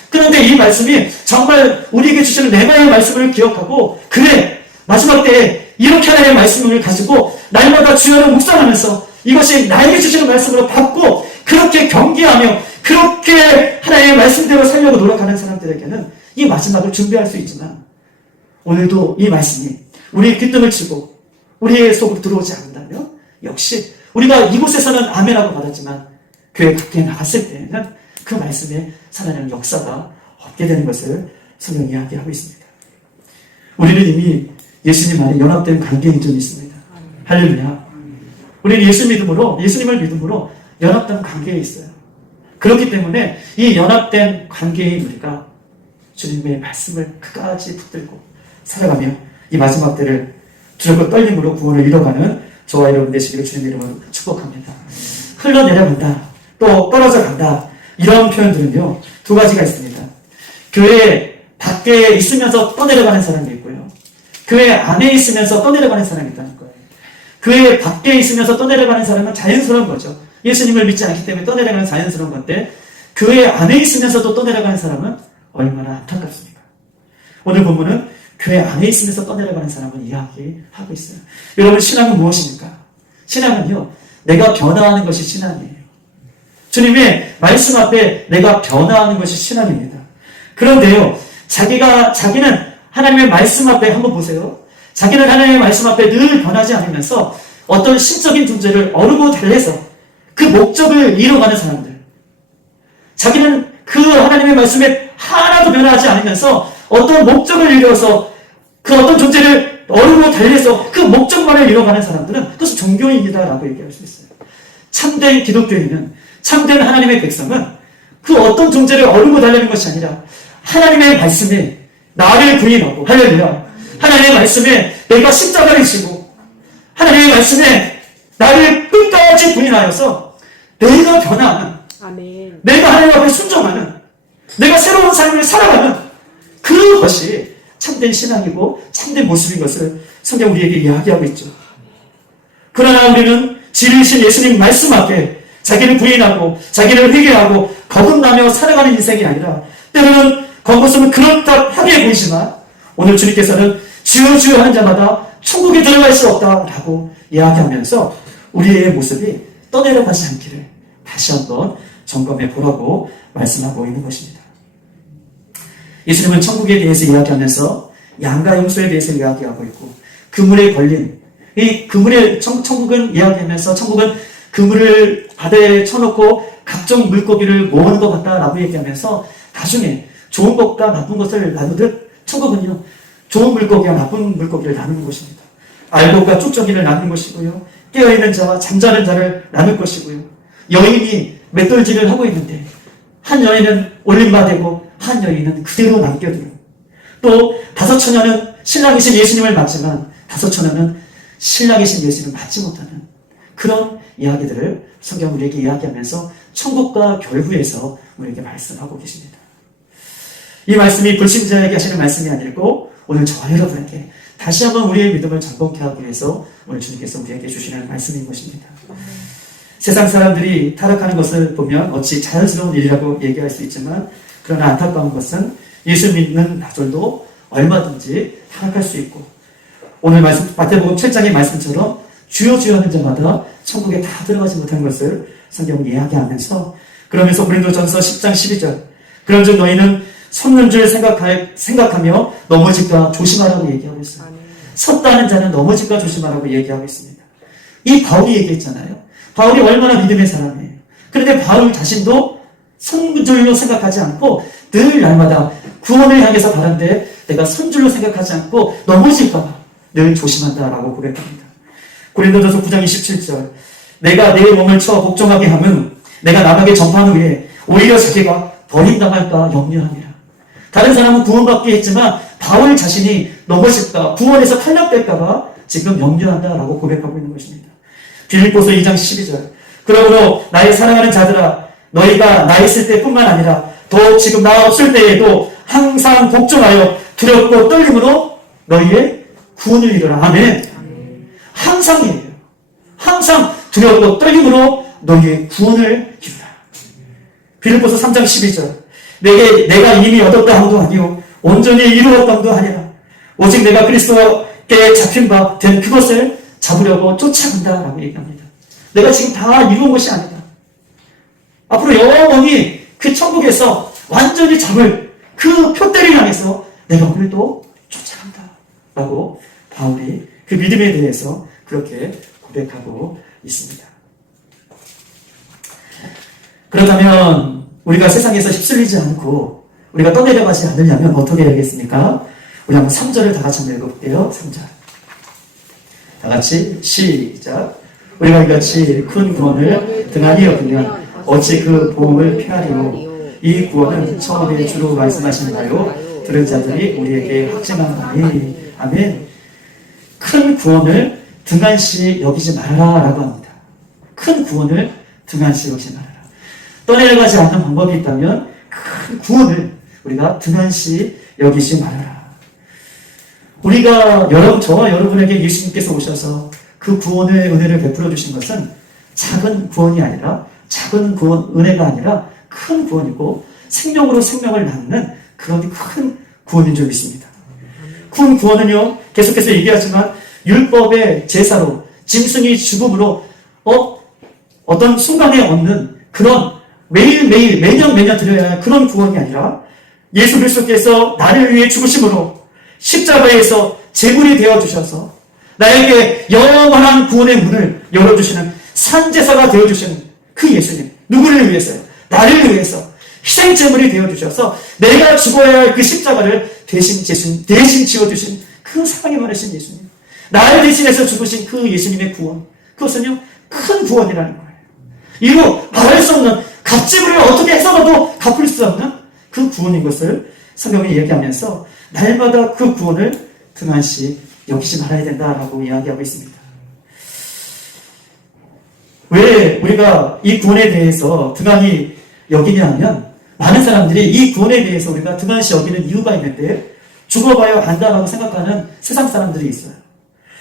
그런데 이 말씀이 정말 우리에게 주시는 내마의 말씀을 기억하고 그래 마지막 때에 이렇게 하나님의 말씀을 가지고 날마다 주여를 묵상하면서 이것이 나에게 주시는 말씀으로 받고 그렇게 경계하며 그렇게 하나님의 말씀대로 살려고 노력하는 사람들에게는 이 마지막을 준비할 수 있지만 오늘도 이 말씀이 우리의 귓등을 치고 우리의 속으로 들어오지 않는다면 역시 우리가 이곳에서는 아멘하고 받았지만 교회 밖에 나갔을 때에는 그 말씀에 살아나는 역사가 없게 되는 것을 성경이 이야기하고 있습니다. 우리는 이미 예수님 안에 연합된 관계인 좀 있습니다. 할렐루야. 우리는 예수님을 믿음으로 연합된 관계에 있어요. 그렇기 때문에 이 연합된 관계인 우리가 주님의 말씀을 끝까지 붙들고 살아가며 이 마지막 때를 두렵고 떨림으로 구원을 이뤄가는 저와 여러분 되시기를 주님의 이름으로 축복합니다. 흘러내려간다. 또 떨어져 간다. 이런 표현들은요. 두 가지가 있습니다. 교회 밖에 있으면서 떠내려가는 사람이 있고요. 교회 안에 있으면서 떠내려가는 사람이 있다는 거예요. 교회 밖에 있으면서 떠내려가는 사람은 자연스러운 거죠. 예수님을 믿지 않기 때문에 떠내려가는 자연스러운 건데 교회 안에 있으면서도 떠내려가는 사람은 얼마나 안타깝습니까? 오늘 본문은 교회 안에 있으면서 떠내려가는 사람을 이야기하고 있어요. 여러분 신앙은 무엇입니까? 신앙은요. 내가 변화하는 것이 신앙이에요. 주님의 말씀 앞에 내가 변화하는 것이 신앙입니다. 그런데요. 자기는 하나님의 말씀 앞에 한번 보세요. 자기는 하나님의 말씀 앞에 늘 변하지 않으면서 어떤 신적인 존재를 어루고 달래서 그 목적을 이뤄가는 사람들. 자기는 그 하나님의 말씀에 하나도 변하지 않으면서 어떤 목적을 이루어서 그 어떤 존재를 어루고 달래서 그 목적만을 이뤄가는 사람들은 그것은 종교인이다라고 얘기할 수 있어요. 참된 기독교인은 참된 하나님의 백성은 그 어떤 존재를 어루고 달래는 것이 아니라 하나님의 말씀에 나를 부인하고 할렐루야. 하나님의 말씀에 내가 십자가를 지고 하나님의 말씀에 나를 끝까지 부인하여서 내가 변화하는 아멘. 내가 하나님 앞에 순종하는 내가 새로운 삶을 살아가는 그것이 참된 신앙이고 참된 모습인 것을 성경 우리에게 이야기하고 있죠. 그러나 우리는 진리이신 예수님 말씀 앞에 자기를 부인하고 자기를 회개하고 거듭나며 살아가는 인생이 아니라 때로는 겉모습은 그렇다하게 보이지만 오늘 주님께서는 주여 주여 하는 자마다 천국에 들어갈 수 없다라고 이야기하면서 우리의 모습이 떠내려가지 않기를 다시 한번 점검해 보라고 말씀하고 있는 것입니다. 예수님은 천국에 대해서 이야기하면서 양과 염소에 대해서 이야기하고 있고 그물에 걸린 이 그물에 천국은 이야기하면서 천국은 그물을 바다에 쳐놓고 각종 물고기를 모으는 것 같다라고 얘기하면서 나중에 좋은 것과 나쁜 것을 나누듯 천국은요 좋은 물고기와 나쁜 물고기를 나누는 것입니다. 알곡과 쪽쪽이를 나누는 것이고요 깨어있는 자와 잠자는 자를 나눌 것이고요 여인이 맷돌질을 하고 있는데 한 여인은 올림받고 한 여인은 그대로 남겨두고 또 다섯 처녀는 신랑이신 예수님을 맞지만 다섯 처녀는 신랑이신 예수님을 맞지 못하는 그런 이야기들을 성경 우리에게 이야기하면서 천국과 결부에서 우리에게 말씀하고 계십니다. 이 말씀이 불신자에게 하시는 말씀이 아니고 오늘 저와 여러분에게 다시 한번 우리의 믿음을 점검케 하기 위해서 오늘 주님께서 우리에게 주시는 말씀인 것입니다. 세상 사람들이 타락하는 것을 보면 어찌 자연스러운 일이라고 얘기할 수 있지만 그러나 안타까운 것은 예수 믿는 나들도 얼마든지 타락할 수 있고 오늘 말씀 마태복음 7장의 말씀처럼 주여 주여 하는 자마다 천국에 다 들어가지 못한 것을 성경은 이야기하면서 그러면서 고린도전서 10장 12절 그런즉 너희는 섰는 줄 생각하며 넘어질까 조심하라고 얘기하고 있어요. 섰다는 자는 넘어질까 조심하라고 얘기하고 있습니다. 이 바울이 얘기했잖아요. 바울이 얼마나 믿음의 사람이에요. 그런데 바울 자신도 선 줄로 생각하지 않고 늘 날마다 구원을 향해서 바란데 내가 선 줄로 생각하지 않고 넘어질까 봐 늘 조심한다라고 고백합니다. 고린도전서 9장 27절 내가 내 몸을 쳐 복종하게 함은 내가 남에게 전파한 후에 오히려 자기가 버림당할까 염려하니라. 다른 사람은 구원받게 했지만 바울 자신이 넘어질까 구원에서 탈락될까 봐 지금 염려한다라고 고백하고 있는 것입니다. 빌립보서 2장 12절 그러므로 나의 사랑하는 자들아, 너희가 나 있을 때뿐만 아니라 더 지금 나 없을 때에도 항상 복종하여 두렵고 떨림으로 너희의 구원을 이루라. 아멘. 항상이에요. 항상 두렵고 떨림으로 너희의 구원을 이루라. 빌립보서 3장 12절. 내가 이미 얻었다 함도 아니요 온전히 이루었다 함도 아니라 오직 내가 그리스도께 잡힌 바 된 그것을 잡으려고 쫓아간다라고 얘기합니다. 내가 지금 다 이루은 것이 아니다. 앞으로 영원히 그 천국에서 완전히 잡을 그 표대를 향해서 내가 오늘도 쫓아간다 라고 바울이 그 믿음에 대해서 그렇게 고백하고 있습니다. 그렇다면 우리가 세상에서 휩쓸리지 않고 우리가 떠내려가지 않으려면 어떻게 해야겠습니까? 우리 한번 3절을 다 같이 한번 읽어볼게요. 3절 다 같이 시작. 우리가 이같이 큰 구원을 등한히 여기면 어찌 그 보험을 피하리요. 이 구원은 처음에 주로 말씀하신 바요 들은 자들이 우리에게 확증한 바니. 아멘. 큰 구원을 등한시 여기지 말아라 라고 합니다. 큰 구원을 등한시 여기지 말아라. 떠내려가지 않는 방법이 있다면 큰 구원을 우리가 등한시 여기지 말아라. 우리가 저와 여러분에게 예수님께서 오셔서 그 구원의 은혜를 베풀어 주신 것은 작은 구원이 아니라 작은 구원, 은혜가 아니라 큰 구원이고 생명으로 생명을 낳는 그런 큰 구원인 줄 믿습니다. 큰 구원은요, 계속해서 얘기하지만 율법의 제사로 짐승이 죽음으로 어떤 순간에 얻는 그런 매일매일 매년 드려야 할 그런 구원이 아니라 예수 그리스도께서 나를 위해 죽으심으로 십자가에서 제물이 되어주셔서 나에게 영원한 구원의 문을 열어주시는 산제사가 되어주시는 그 예수님. 누구를 위해서요? 나를 위해서 희생제물이 되어주셔서 내가 죽어야 할 그 십자가를 대신 지어주신 그 사랑이 많으신 예수님. 나를 대신해서 죽으신 그 예수님의 구원. 그것은요, 큰 구원이라는 거예요. 이루 말할 수 없는, 값지불을 어떻게 해서라도 갚을 수 없는 그 구원인 것을 성경이 얘기하면서 날마다 그 구원을 등한시 여기지 말아야 된다라고 이야기하고 있습니다. 왜 우리가 이 구원에 대해서 등한히 여기냐 하면 많은 사람들이 이 구원에 대해서 우리가 등한시 여기는 이유가 있는데 죽어봐야 안다라고 생각하는 세상 사람들이 있어요.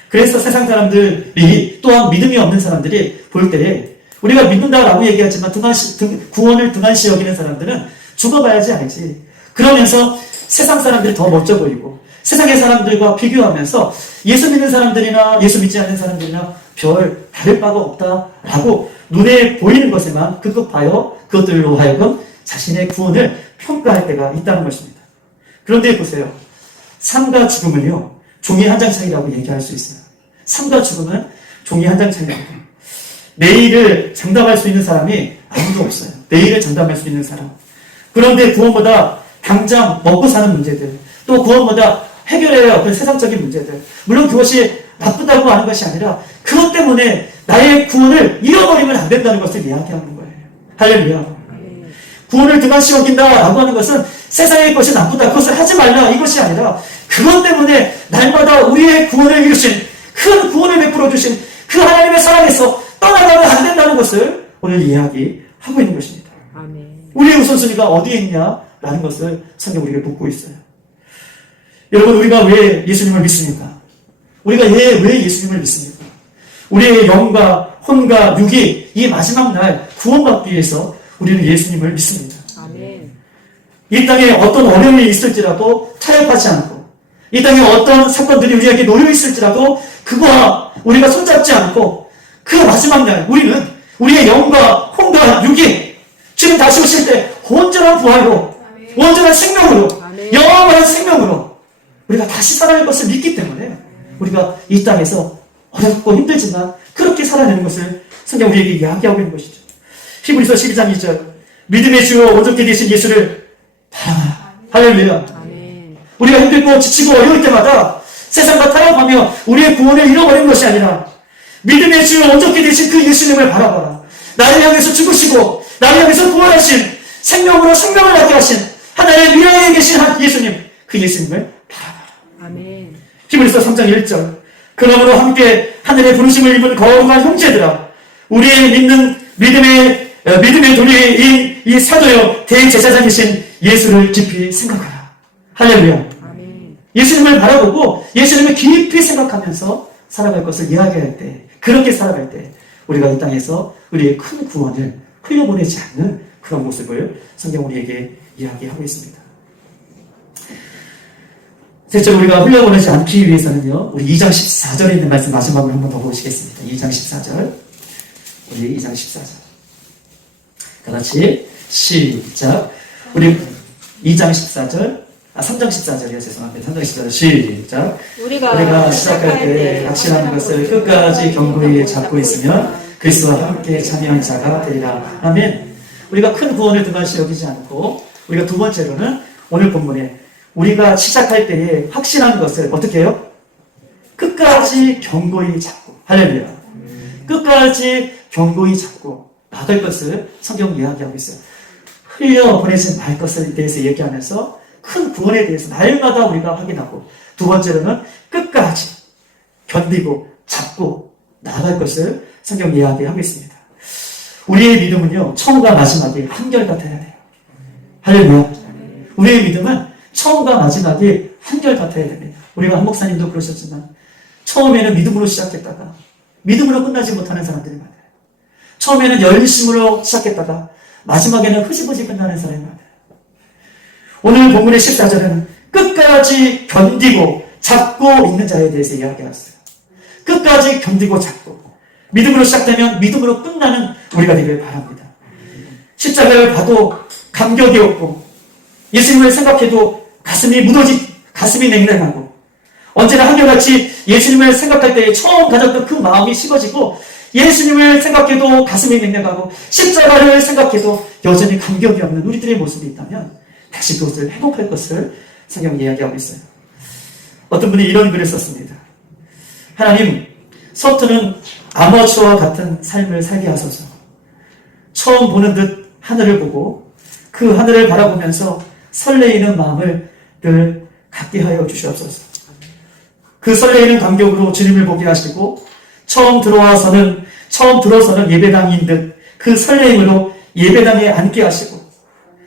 그래서 세상 사람들이 또한 믿음이 없는 사람들이 볼 때에 우리가 믿는다라고 얘기하지만 구원을 등한시 여기는 사람들은 죽어봐야지 알지. 그러면서 세상 사람들이 더 멋져 보이고 세상의 사람들과 비교하면서 예수 믿는 사람들이나 예수 믿지 않는 사람들이나 별 다를 바가 없다라고 눈에 보이는 것에만 급급하여 그것들로 하여금 자신의 구원을 평가할 때가 있다는 것입니다. 그런데 보세요. 삶과 죽음은요, 종이 한 장 차이라고 얘기할 수 있어요. 삶과 죽음은 종이 한 장 차이라고. 내일을 장담할 수 있는 사람이 아무도 없어요. 내일을 장담할 수 있는 사람. 그런데 구원보다 당장 먹고 사는 문제들, 또 구원보다 해결해야 할 어떤 세상적인 문제들, 물론 그것이 나쁘다고 하는 것이 아니라 그것 때문에 나의 구원을 잃어버리면 안 된다는 것을 이야기하는 거예요. 할렐루야. 구원을 등한시 여긴다라고 하는 것은 세상의 것이 나쁘다, 그것을 하지 말라, 이것이 아니라 그것 때문에 날마다 우리의 구원을 이루신, 큰 구원을 베풀어 주신 그 하나님의 사랑에서 떠나가면 안 된다는 것을 오늘 이야기하고 있는 것입니다. 우리의 우선순위가 어디에 있냐라는 것을 성경 우리에게 묻고 있어요. 여러분, 우리가 왜 예수님을 믿습니까? 우리가 왜 예수님을 믿습니까? 우리의 영과 혼과 육이 이 마지막 날 구원받기 위해서 우리는 예수님을 믿습니다. 아멘. 이 땅에 어떤 어려움이 있을지라도 타협하지 않고, 이 땅에 어떤 사건들이 우리에게 놓여 있을지라도 그거와 우리가 손잡지 않고, 그 마지막 날 우리는 우리의 영과 혼과 육이 주님 다시 오실 때 온전한 부활로, 온전한 생명으로, 영원한 생명으로 우리가 다시 살아날 것을 믿기 때문에 우리가 이 땅에서 어렵고 힘들지만 그렇게 살아내는 것을 성경 우리에게 이야기하고 있는 것이죠. 히브리서 12장 2절, 믿음의 주요 온전케 되신 예수를 바라라. 할렐루야. 우리가 힘들고 지치고 어려울 때마다 세상과 타협하며 우리의 구원을 잃어버린 것이 아니라 믿음의 주요 온전케 되신 그 예수님을 바라봐라. 나를 향해서 죽으시고 나를 향해서 부활하신, 생명으로 생명을 낳게 하신 하나님의 미래에 계신 한 예수님, 그 예수님을 바라봐라. 아멘. 히브리서 3장 1절, 그러므로 함께 하늘의 부르심을 입은 거룩한 형제들아, 우리의 믿는 믿음의 도리인 이 사도요 대제사장이신 예수를 깊이 생각하라. 할렐루야. 아멘. 예수님을 바라보고 예수님을 깊이 생각하면서 살아갈 것을 이야기할 때, 그렇게 살아갈 때 우리가 이 땅에서 우리의 큰 구원을 흘려보내지 않는 그런 모습을 성경 우리에게 이야기하고 있습니다. 셋째로 우리가 흘려보내지 않기 위해서는요, 우리 2장 14절에 있는 말씀 마지막으로 한번 더 보시겠습니다. 2장 14절. 우리 2장 14절. 다 같이 시작. 우리 2장 14절, 3장 14절이요. 죄송합니다. 3장 14절 시작. 우리가 시작할 때 확신하는 것을 끝까지 견고히 잡고 있으면 그리스도와 함께 참여한 자가 되리라. 아멘. 우리가 큰 구원을 등한시 여기지 않고, 우리가 두 번째로는 오늘 본문에 우리가 시작할 때에 확신한 것을 어떻게 해요? 끝까지 견고히 잡고. 할렐루야. 끝까지 견고히 잡고 나갈 것을 성경 이야기하고 있어요. 흘려보내지 말 것에 대해서 얘기하면서 큰 구원에 대해서 날마다 우리가 확인하고, 두 번째로는 끝까지 견디고 잡고 나아갈 것을 성경 이야기하고 있습니다. 우리의 믿음은요, 처음과 마지막이 한결같아야 돼요. 할렐루야. 우리의 믿음은 처음과 마지막이 한결같아야 됩니다. 우리가 한 목사님도 그러셨지만 처음에는 믿음으로 시작했다가 믿음으로 끝나지 못하는 사람들이 많아요. 처음에는 열심으로 시작했다가 마지막에는 흐지부지 끝나는 사람이 많아요. 오늘 본문의 14절에는 끝까지 견디고 잡고 있는 자에 대해서 이야기했어요. 끝까지 견디고 잡고 믿음으로 시작되면 믿음으로 끝나는 우리가 되길 바랍니다. 십자가를 봐도 감격이 없고 예수님을 생각해도 가슴이 냉랭하고, 언제나 한결같이 예수님을 생각할 때 처음 가졌던 그 마음이 식어지고, 예수님을 생각해도 가슴이 냉랭하고 십자가를 생각해도 여전히 감격이 없는 우리들의 모습이 있다면 다시 그것을 회복할 것을 성경이 이야기하고 있어요. 어떤 분이 이런 글을 썼습니다. 하나님, 서투는 아마추어와 같은 삶을 살게 하소서. 처음 보는 듯 하늘을 보고 그 하늘을 바라보면서 설레이는 마음을 늘 갖게 하여 주시옵소서. 그 설레이는 감격으로 주님을 보게 하시고, 처음 들어서는 예배당인 듯 그 설레임으로 예배당에 앉게 하시고,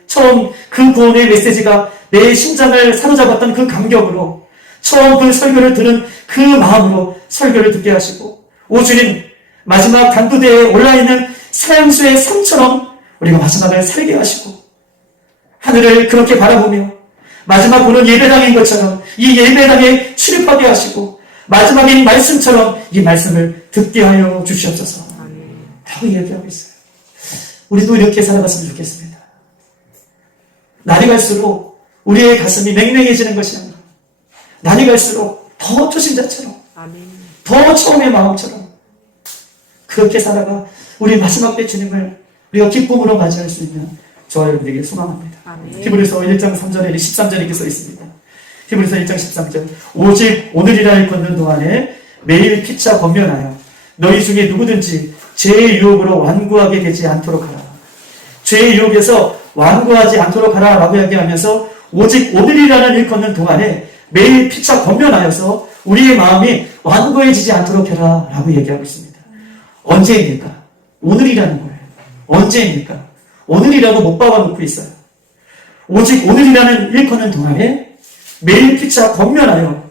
처음 그 구원의 메시지가 내 심장을 사로잡았던 그 감격으로 처음 그 설교를 듣는 그 마음으로 설교를 듣게 하시고, 오 주님, 마지막 단두대에 올라있는 사형수의 삶처럼 우리가 마지막을 살게 하시고, 하늘을 그렇게 바라보며 마지막 보는 예배당인 것처럼 이 예배당에 출입하게 하시고, 마지막인 말씀처럼 이 말씀을 듣게 하여 주시옵소서 라고 이야기하고 있어요. 우리도 이렇게 살아갔으면 좋겠습니다. 날이 갈수록 우리의 가슴이 냉랭해지는 것이 아니라 날이 갈수록 더 초신자처럼, 더 처음의 마음처럼 그렇게 살아가 우리 마지막 때 주님을 우리가 기쁨으로 맞이할 수 있는 저와 여러분에게 소망합니다. 히브리서 1장 3절에 13절에 이렇게 써 있습니다. 히브리서 1장 13절. 오직 오늘이라 일컫는 동안에 매일 피차 권면하여 너희 중에 누구든지 죄의 유혹으로 완고하게 되지 않도록 하라. 죄의 유혹에서 완고하지 않도록 하라 라고 이야기하면서 오직 오늘이라는 일컫는 동안에 매일 피차 권면하여서 우리의 마음이 완고해지지 않도록 해라 라고 얘기하고 있습니다. 언제입니까? 오늘이라는 거예요. 언제입니까? 오늘이라고 못 박아놓고 있어요. 오직 오늘이라는 일컫는 동안에 매일 피차 권면하여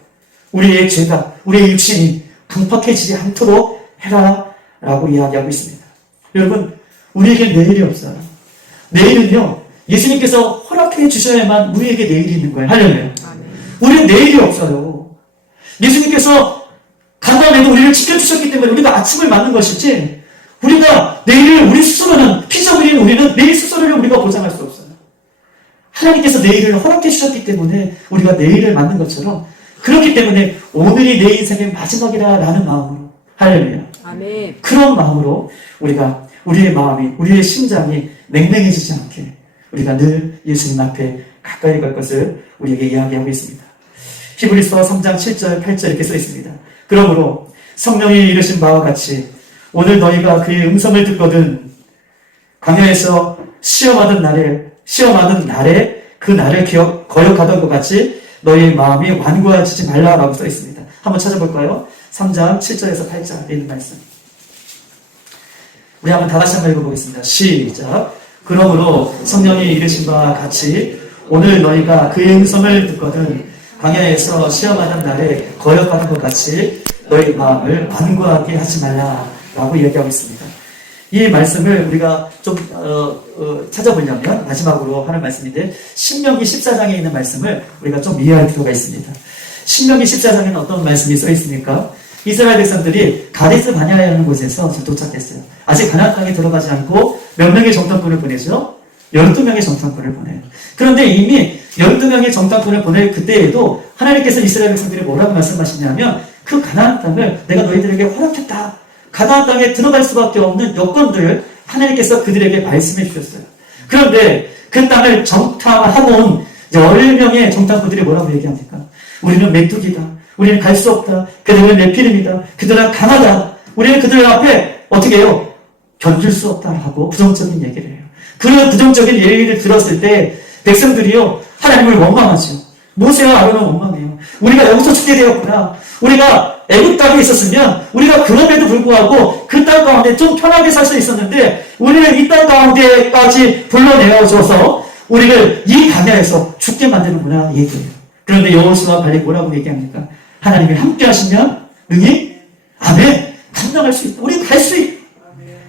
우리의 죄가, 우리의 육신이 강팍해지지 않도록 해라 라고 이야기하고 있습니다. 여러분, 우리에게 내일이 없어요. 내일은요, 예수님께서 허락해 주셔야만 우리에게 내일이 있는 거예요. 할렐루야. 우리는 내일이 없어요. 예수님께서 간밤에도 우리를 지켜주셨기 때문에 우리가 아침을 맞는 것이지, 우리가 내일을 우리 스스로는, 피조물인 우리는 내일 스스로를 우리가 보장할 수 없어요. 하나님께서 내일을 허락해 주셨기 때문에 우리가 내일을 맞는 것처럼, 그렇기 때문에 오늘이 내 인생의 마지막이라는 마음으로, 할렐루야. 아멘. 그런 마음으로 우리가 우리의 마음이, 우리의 심장이 냉랭해지지 않게 우리가 늘 예수님 앞에 가까이 갈 것을 우리에게 이야기하고 있습니다. 히브리서 3장 7절 8절 이렇게 써 있습니다. 그러므로 성령이 이르신 바와 같이 오늘 너희가 그의 음성을 듣거든 광야에서 시험하던 날에 그 날을 거역하던 것 같이 너희의 마음이 완고해지지 말라라고 써 있습니다. 한번 찾아볼까요? 3장 7절에서 8절에 있는 말씀. 우리 한번 다 같이 한번 읽어보겠습니다. 시작. 그러므로 성령이 이르신 바와 같이 오늘 너희가 그의 음성을 듣거든 광야에서 시험하는 날에 거역하는 것 같이 너희 마음을 완고하게 하지 말라라고 얘기하고 있습니다. 이 말씀을 우리가 좀 찾아보려면 마지막으로 하는 말씀인데 신명기 14장에 있는 말씀을 우리가 좀 이해할 필요가 있습니다. 신명기 14장에는 어떤 말씀이 써 있습니까? 이스라엘 백성들이 가데스 바네아라는 곳에서 도착했어요. 아직 가나안 땅에 들어가지 않고 몇 명의 정탐꾼을 보내죠? 12명의 정탐꾼을 보내요. 그런데 이미 12명의 정탐꾼을 보낼 그때에도 하나님께서 이스라엘 백성들이 뭐라고 말씀하시냐면 그 가나안 땅을 내가 너희들에게 허락했다. 가나안 땅에 들어갈 수밖에 없는 여건들을 하나님께서 그들에게 말씀해 주셨어요. 그런데 그 땅을 정탐하고 온 10명의 정탐꾼들이 뭐라고 얘기합니까? 우리는 메뚜기다. 우리는 갈 수 없다. 그들은 네피림이다. 그들은 강하다. 우리는 그들 앞에 어떻게 해요? 견딜 수 없다 하고 부정적인 얘기를 해요. 그런 부정적인 얘기를 들었을 때 백성들이요 하나님을 원망하죠. 모세와 아론은 원망해요. 우리가 여기서 죽게 되었구나. 우리가 애굽 땅에 있었으면 우리가 그럼에도 불구하고 그 땅 가운데 좀 편하게 살 수 있었는데 우리를 이 땅 가운데까지 불러내어줘서 우리를 이 광야에서 죽게 만드는구나 얘기해요. 그런데 여호수아와 갈렙이 뭐라고 얘기합니까? 하나님이 함께 하시면 능히 아멘 감당할 수 있다. 우리 갈 수 있다.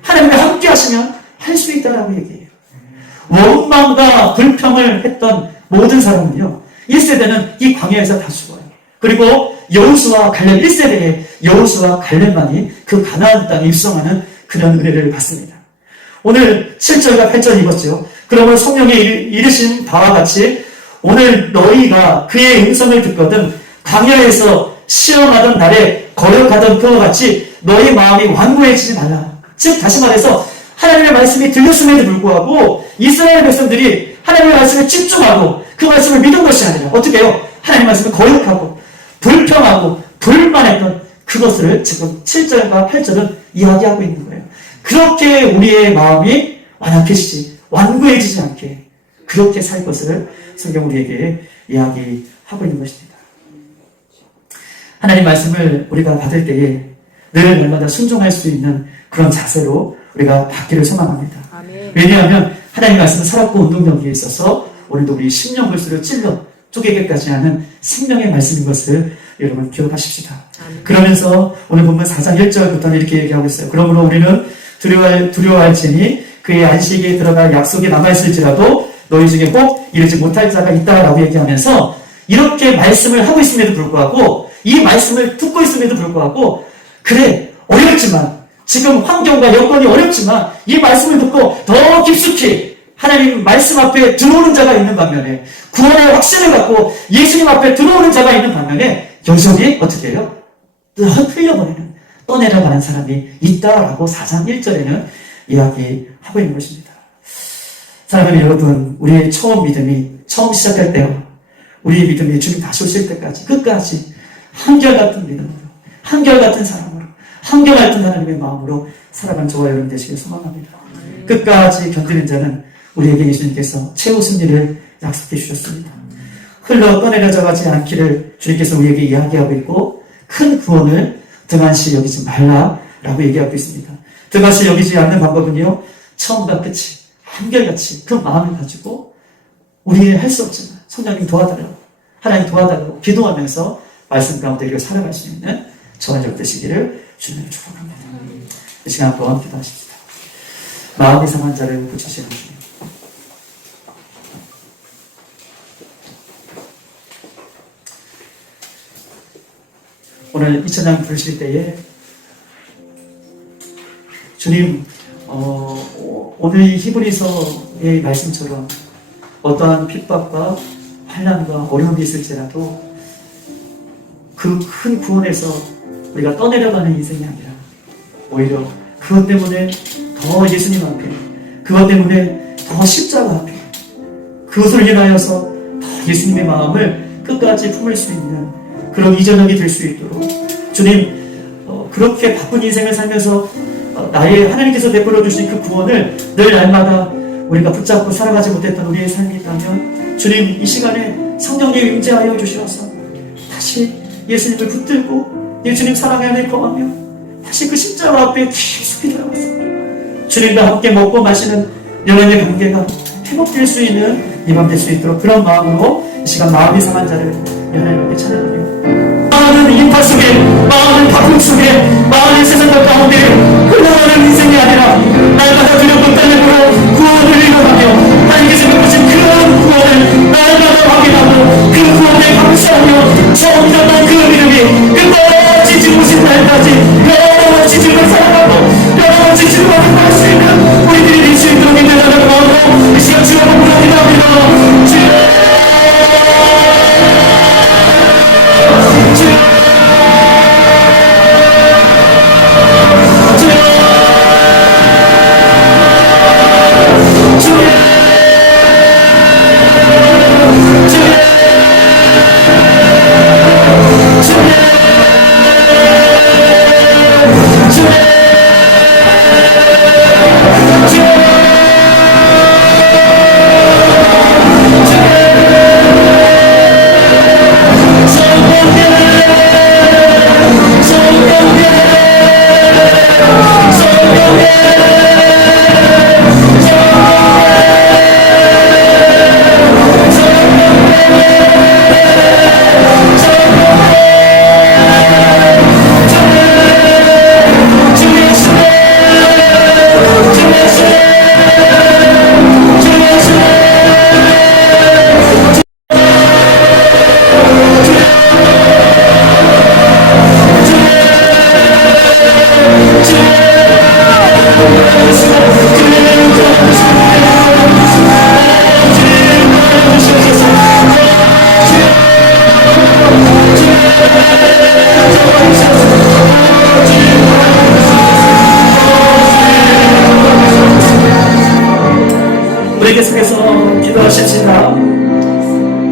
하나님이 함께 하시면 할 수 있다라고 얘기해요. 원망과 불평을 했던 모든 사람은요 1세대는 이 광야에서 다 죽어요. 그리고 여호수아와 갈렙 1세대에 여호수아와 갈렙만이 그 가나안 땅에 입성하는 그런 은혜를 받습니다. 오늘 7절과 8절 읽었죠. 그러면 성령이 이르신 바와 같이 오늘 너희가 그의 음성을 듣거든 광야에서 시험하던 날에 거역하던 그와 같이 너희 마음이 완고해지지 말라. 즉 다시 말해서 하나님의 말씀이 들렸음에도 불구하고 이스라엘 백성들이 하나님의 말씀에 집중하고 그 말씀을 믿은 것이 아니라 어떻게 해요? 하나님의 말씀을 거역하고 불평하고 불만했던 그것을 지금 7절과 8절은 이야기하고 있는 거예요. 그렇게 우리의 마음이 완고해지지 않게 그렇게 살 것을 성경 우리에게 이야기하고 있는 것입니다. 하나님 말씀을 우리가 받을 때에 늘 날마다 순종할 수 있는 그런 자세로 우리가 받기를 소망합니다. 아멘. 왜냐하면 하나님 말씀은 살았고 운동력에 있어서 오늘도 우리 심령골수를 찔러 쪼개기까지 하는 생명의 말씀인 것을 여러분 기억하십시다. 아멘. 그러면서 오늘 본문 4장 1절부터는 이렇게 얘기하고 있어요. 그러므로 우리는 두려워할지니 그의 안식에 들어갈 약속이 남아있을지라도 너희 중에 꼭 이르지 못할 자가 있다라고 얘기하면서 이렇게 말씀을 하고 있음에도 불구하고 이 말씀을 듣고 있음에도 불구하고 그래 어렵지만 지금 환경과 여건이 어렵지만 이 말씀을 듣고 더 깊숙이 하나님 말씀 앞에 들어오는 자가 있는 반면에 구원의 확신을 갖고 예수님 앞에 들어오는 자가 있는 반면에 여전히 어떻게 해요? 흘려버리는 떠내려가는 사람이 있다라고 4장 1절에는 이야기하고 있는 것입니다. 사랑하는 여러분, 우리의 처음 믿음이 처음 시작할 때와 우리의 믿음이 주님 다시 오실 때까지 끝까지 한결같은 믿음으로 한결같은 사랑으로 한결같은 하나님의 마음으로 살아가는 저와 여러분 되시길 소망합니다. 끝까지 견디는 자는 우리에게 예수님께서 최후 승리를 약속해 주셨습니다. 흘러 떠내려져 가지 않기를 주님께서 우리에게 이야기하고 있고 큰 구원을 등한시 여기지 말라라고 얘기하고 있습니다. 등한시 여기지 않는 방법은요. 처음과 끝이 한결같이 그 마음을 가지고 우리는 할 수 없지만 성령님 도와달라고 하나님 도와달라고 기도하면서 말씀 가운데 우리가 살아갈 수 있는 저와 여러분 되시기를 주님을 축복합니다. 이 시간 또한 기도하십시다. 마음이 상한 자를 고치시는 주님. 오늘 2000장 부르실 때에 주님 오늘 이 히브리서의 말씀처럼 어떠한 핍박과 환난과 어려움이 있을지라도 그 큰 구원에서 우리가 떠내려가는 인생이 아니라 오히려 그것 때문에 더 예수님 앞에 그것 때문에 더 십자가 앞에 그것을 인하여서 더 예수님의 마음을 끝까지 품을 수 있는 그런 이전역이 될 수 있도록 주님 그렇게 바쁜 인생을 살면서 나의 하나님께서 베풀어 주신 그 구원을 늘 날마다 우리가 붙잡고 살아가지 못했던 우리의 삶이 있다면 주님 이 시간에 성령님 임재하여 주시어서 다시 예수님을 붙들고 예수님 사랑의 안에 거하며 다시 그 십자가 앞에 깊숙이 들어가서 주님과 함께 먹고 마시는 연연의 관계가 회복될 수 있는 이 밤 될 수 있도록 그런 마음으로 이 시간 마음이 상한 자를 하나님 앞에 찬양합니다. 마음은 인파 속에, 마음은 바쁨 속에, 마음의 세상과 가운데 흘러가는 인생이 아니라 날마다 두렵고 떨림으로 구원을 이뤄가며 하나님께서 베푸신 그런 구원을 날마다 확인하고 그 구원에 감사하며 처음 잡은 그 믿음이 끝까지 죽으신 날까지 영원히 주를 사랑하고 영원히 주를 활동할 수 있는 우리들이 될 수 있도록 인도하는 마음으로 이 시간 주여 부탁드립니다. 주여 우리 계속해서 기도하십시다.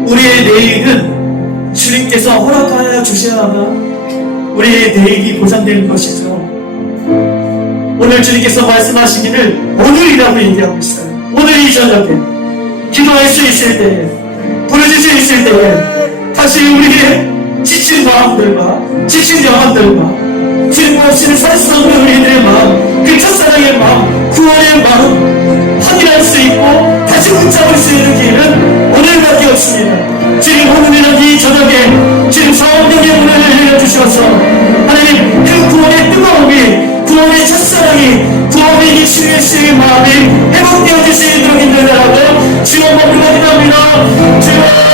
우리의 내일은 주님께서 허락하여 주셔야만 우리의 내일이 보장되는 것이죠. 오늘 주님께서 말씀하시기를 오늘이라고 얘기하고 있어요. 오늘 이 저녁에 기도할 수 있을 때에 부르실 수 있을 때에 다시 우리의 지친 마음들과 지친 영혼들과 주님 없이는 살 수 없는 우리들의 마음, 그 첫사랑의 마음, 구원의 마음 확인할 수 있고 다시 붙잡을 수 있는 길은 오늘밖에 없습니다. 주님 오늘이란 이 저녁에 주님 성령의 문을 열려주셔서 하나님 그 구원의 뜨거움이 구원의 첫사랑이 구원의 예수 그리스도의 마음이 회복되어질 수 있도록 인도하라고 주여 머물러 기도합니다. 주여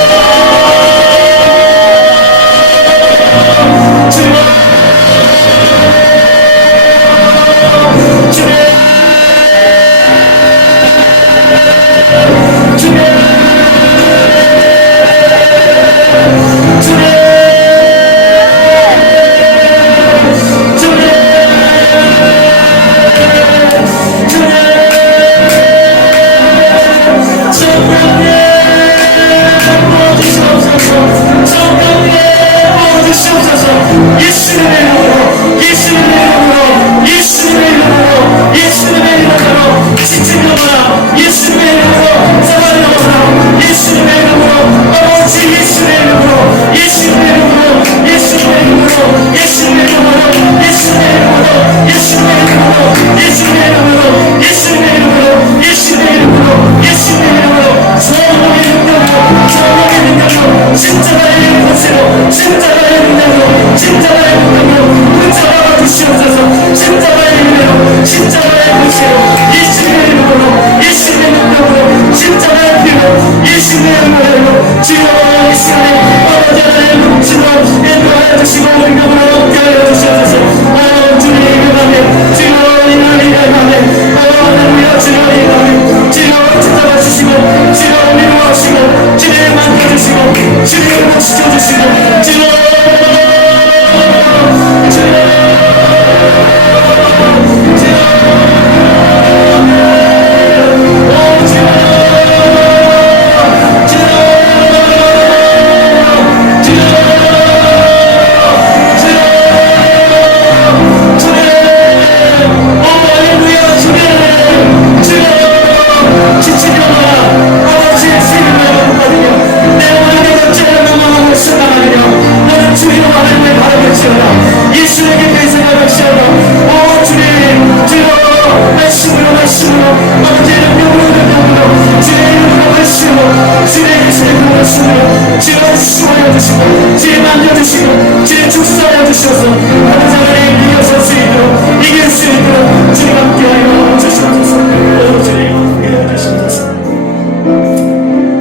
주님 만져주시고 주님 축사하여 주셔서 다른 자들이 이겨설 수 있도록 이길 수 있도록 주님 함께하여 주시옵소서. 오 주님 함께하여 주시옵소서.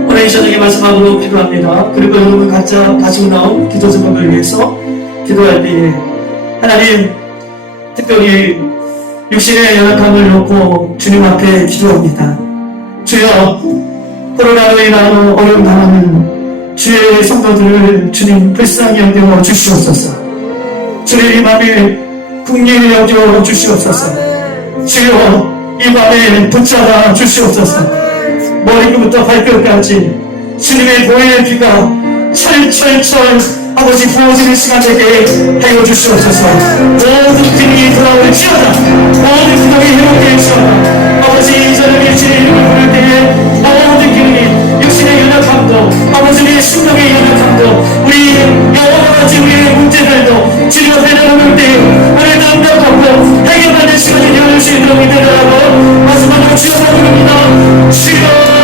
오늘 이 저녁에 마지막으로 기도합니다. 그리고 여러분 각자 가지고 나온 기도 제목을 위해서 기도할 때에 하나님 특별히 육신의 연약함을 놓고 주님 앞에 기도합니다. 주여 코로나로 인하여 어려움 당하는 주의 성도들을 주님 불쌍히 여겨 주시옵소서. 주의 이 밤에 국리를 여겨 주시옵소서. 주여 이 밤에 붙잡아 주시옵소서. 머리부터 발끝까지 주님의 보혈의 피가 철철철 아버지 부어지는 시간 되게 하여 주시옵소서. 모든 기능이 돌아올지어다. 모든 기능이 회복될지어다. 아버지 이 저녁에 주의 이름을 부를 때에 모든 기능이 육신의 연약함도 아버지 우리의 심령의 연약함도 우리 여러 가지 우리의 문제들도 주님 앞에 나올 때에 오늘도 응답받고 해결받는 시간이 되어줄 수 있도록 믿으라고 마지막으로 주여 부릅니다. 주여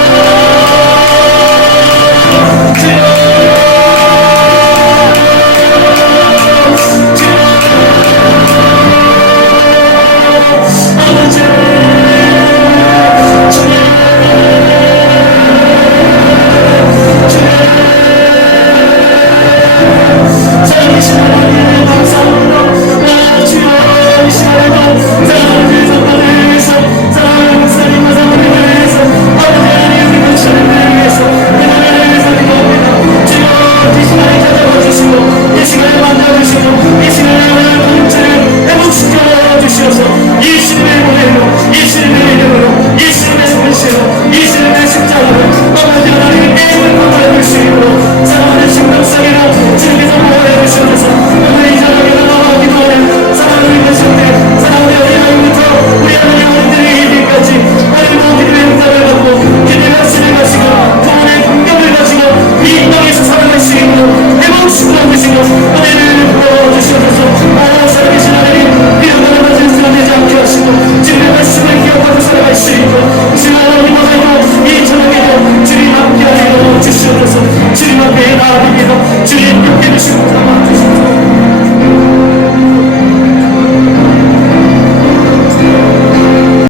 이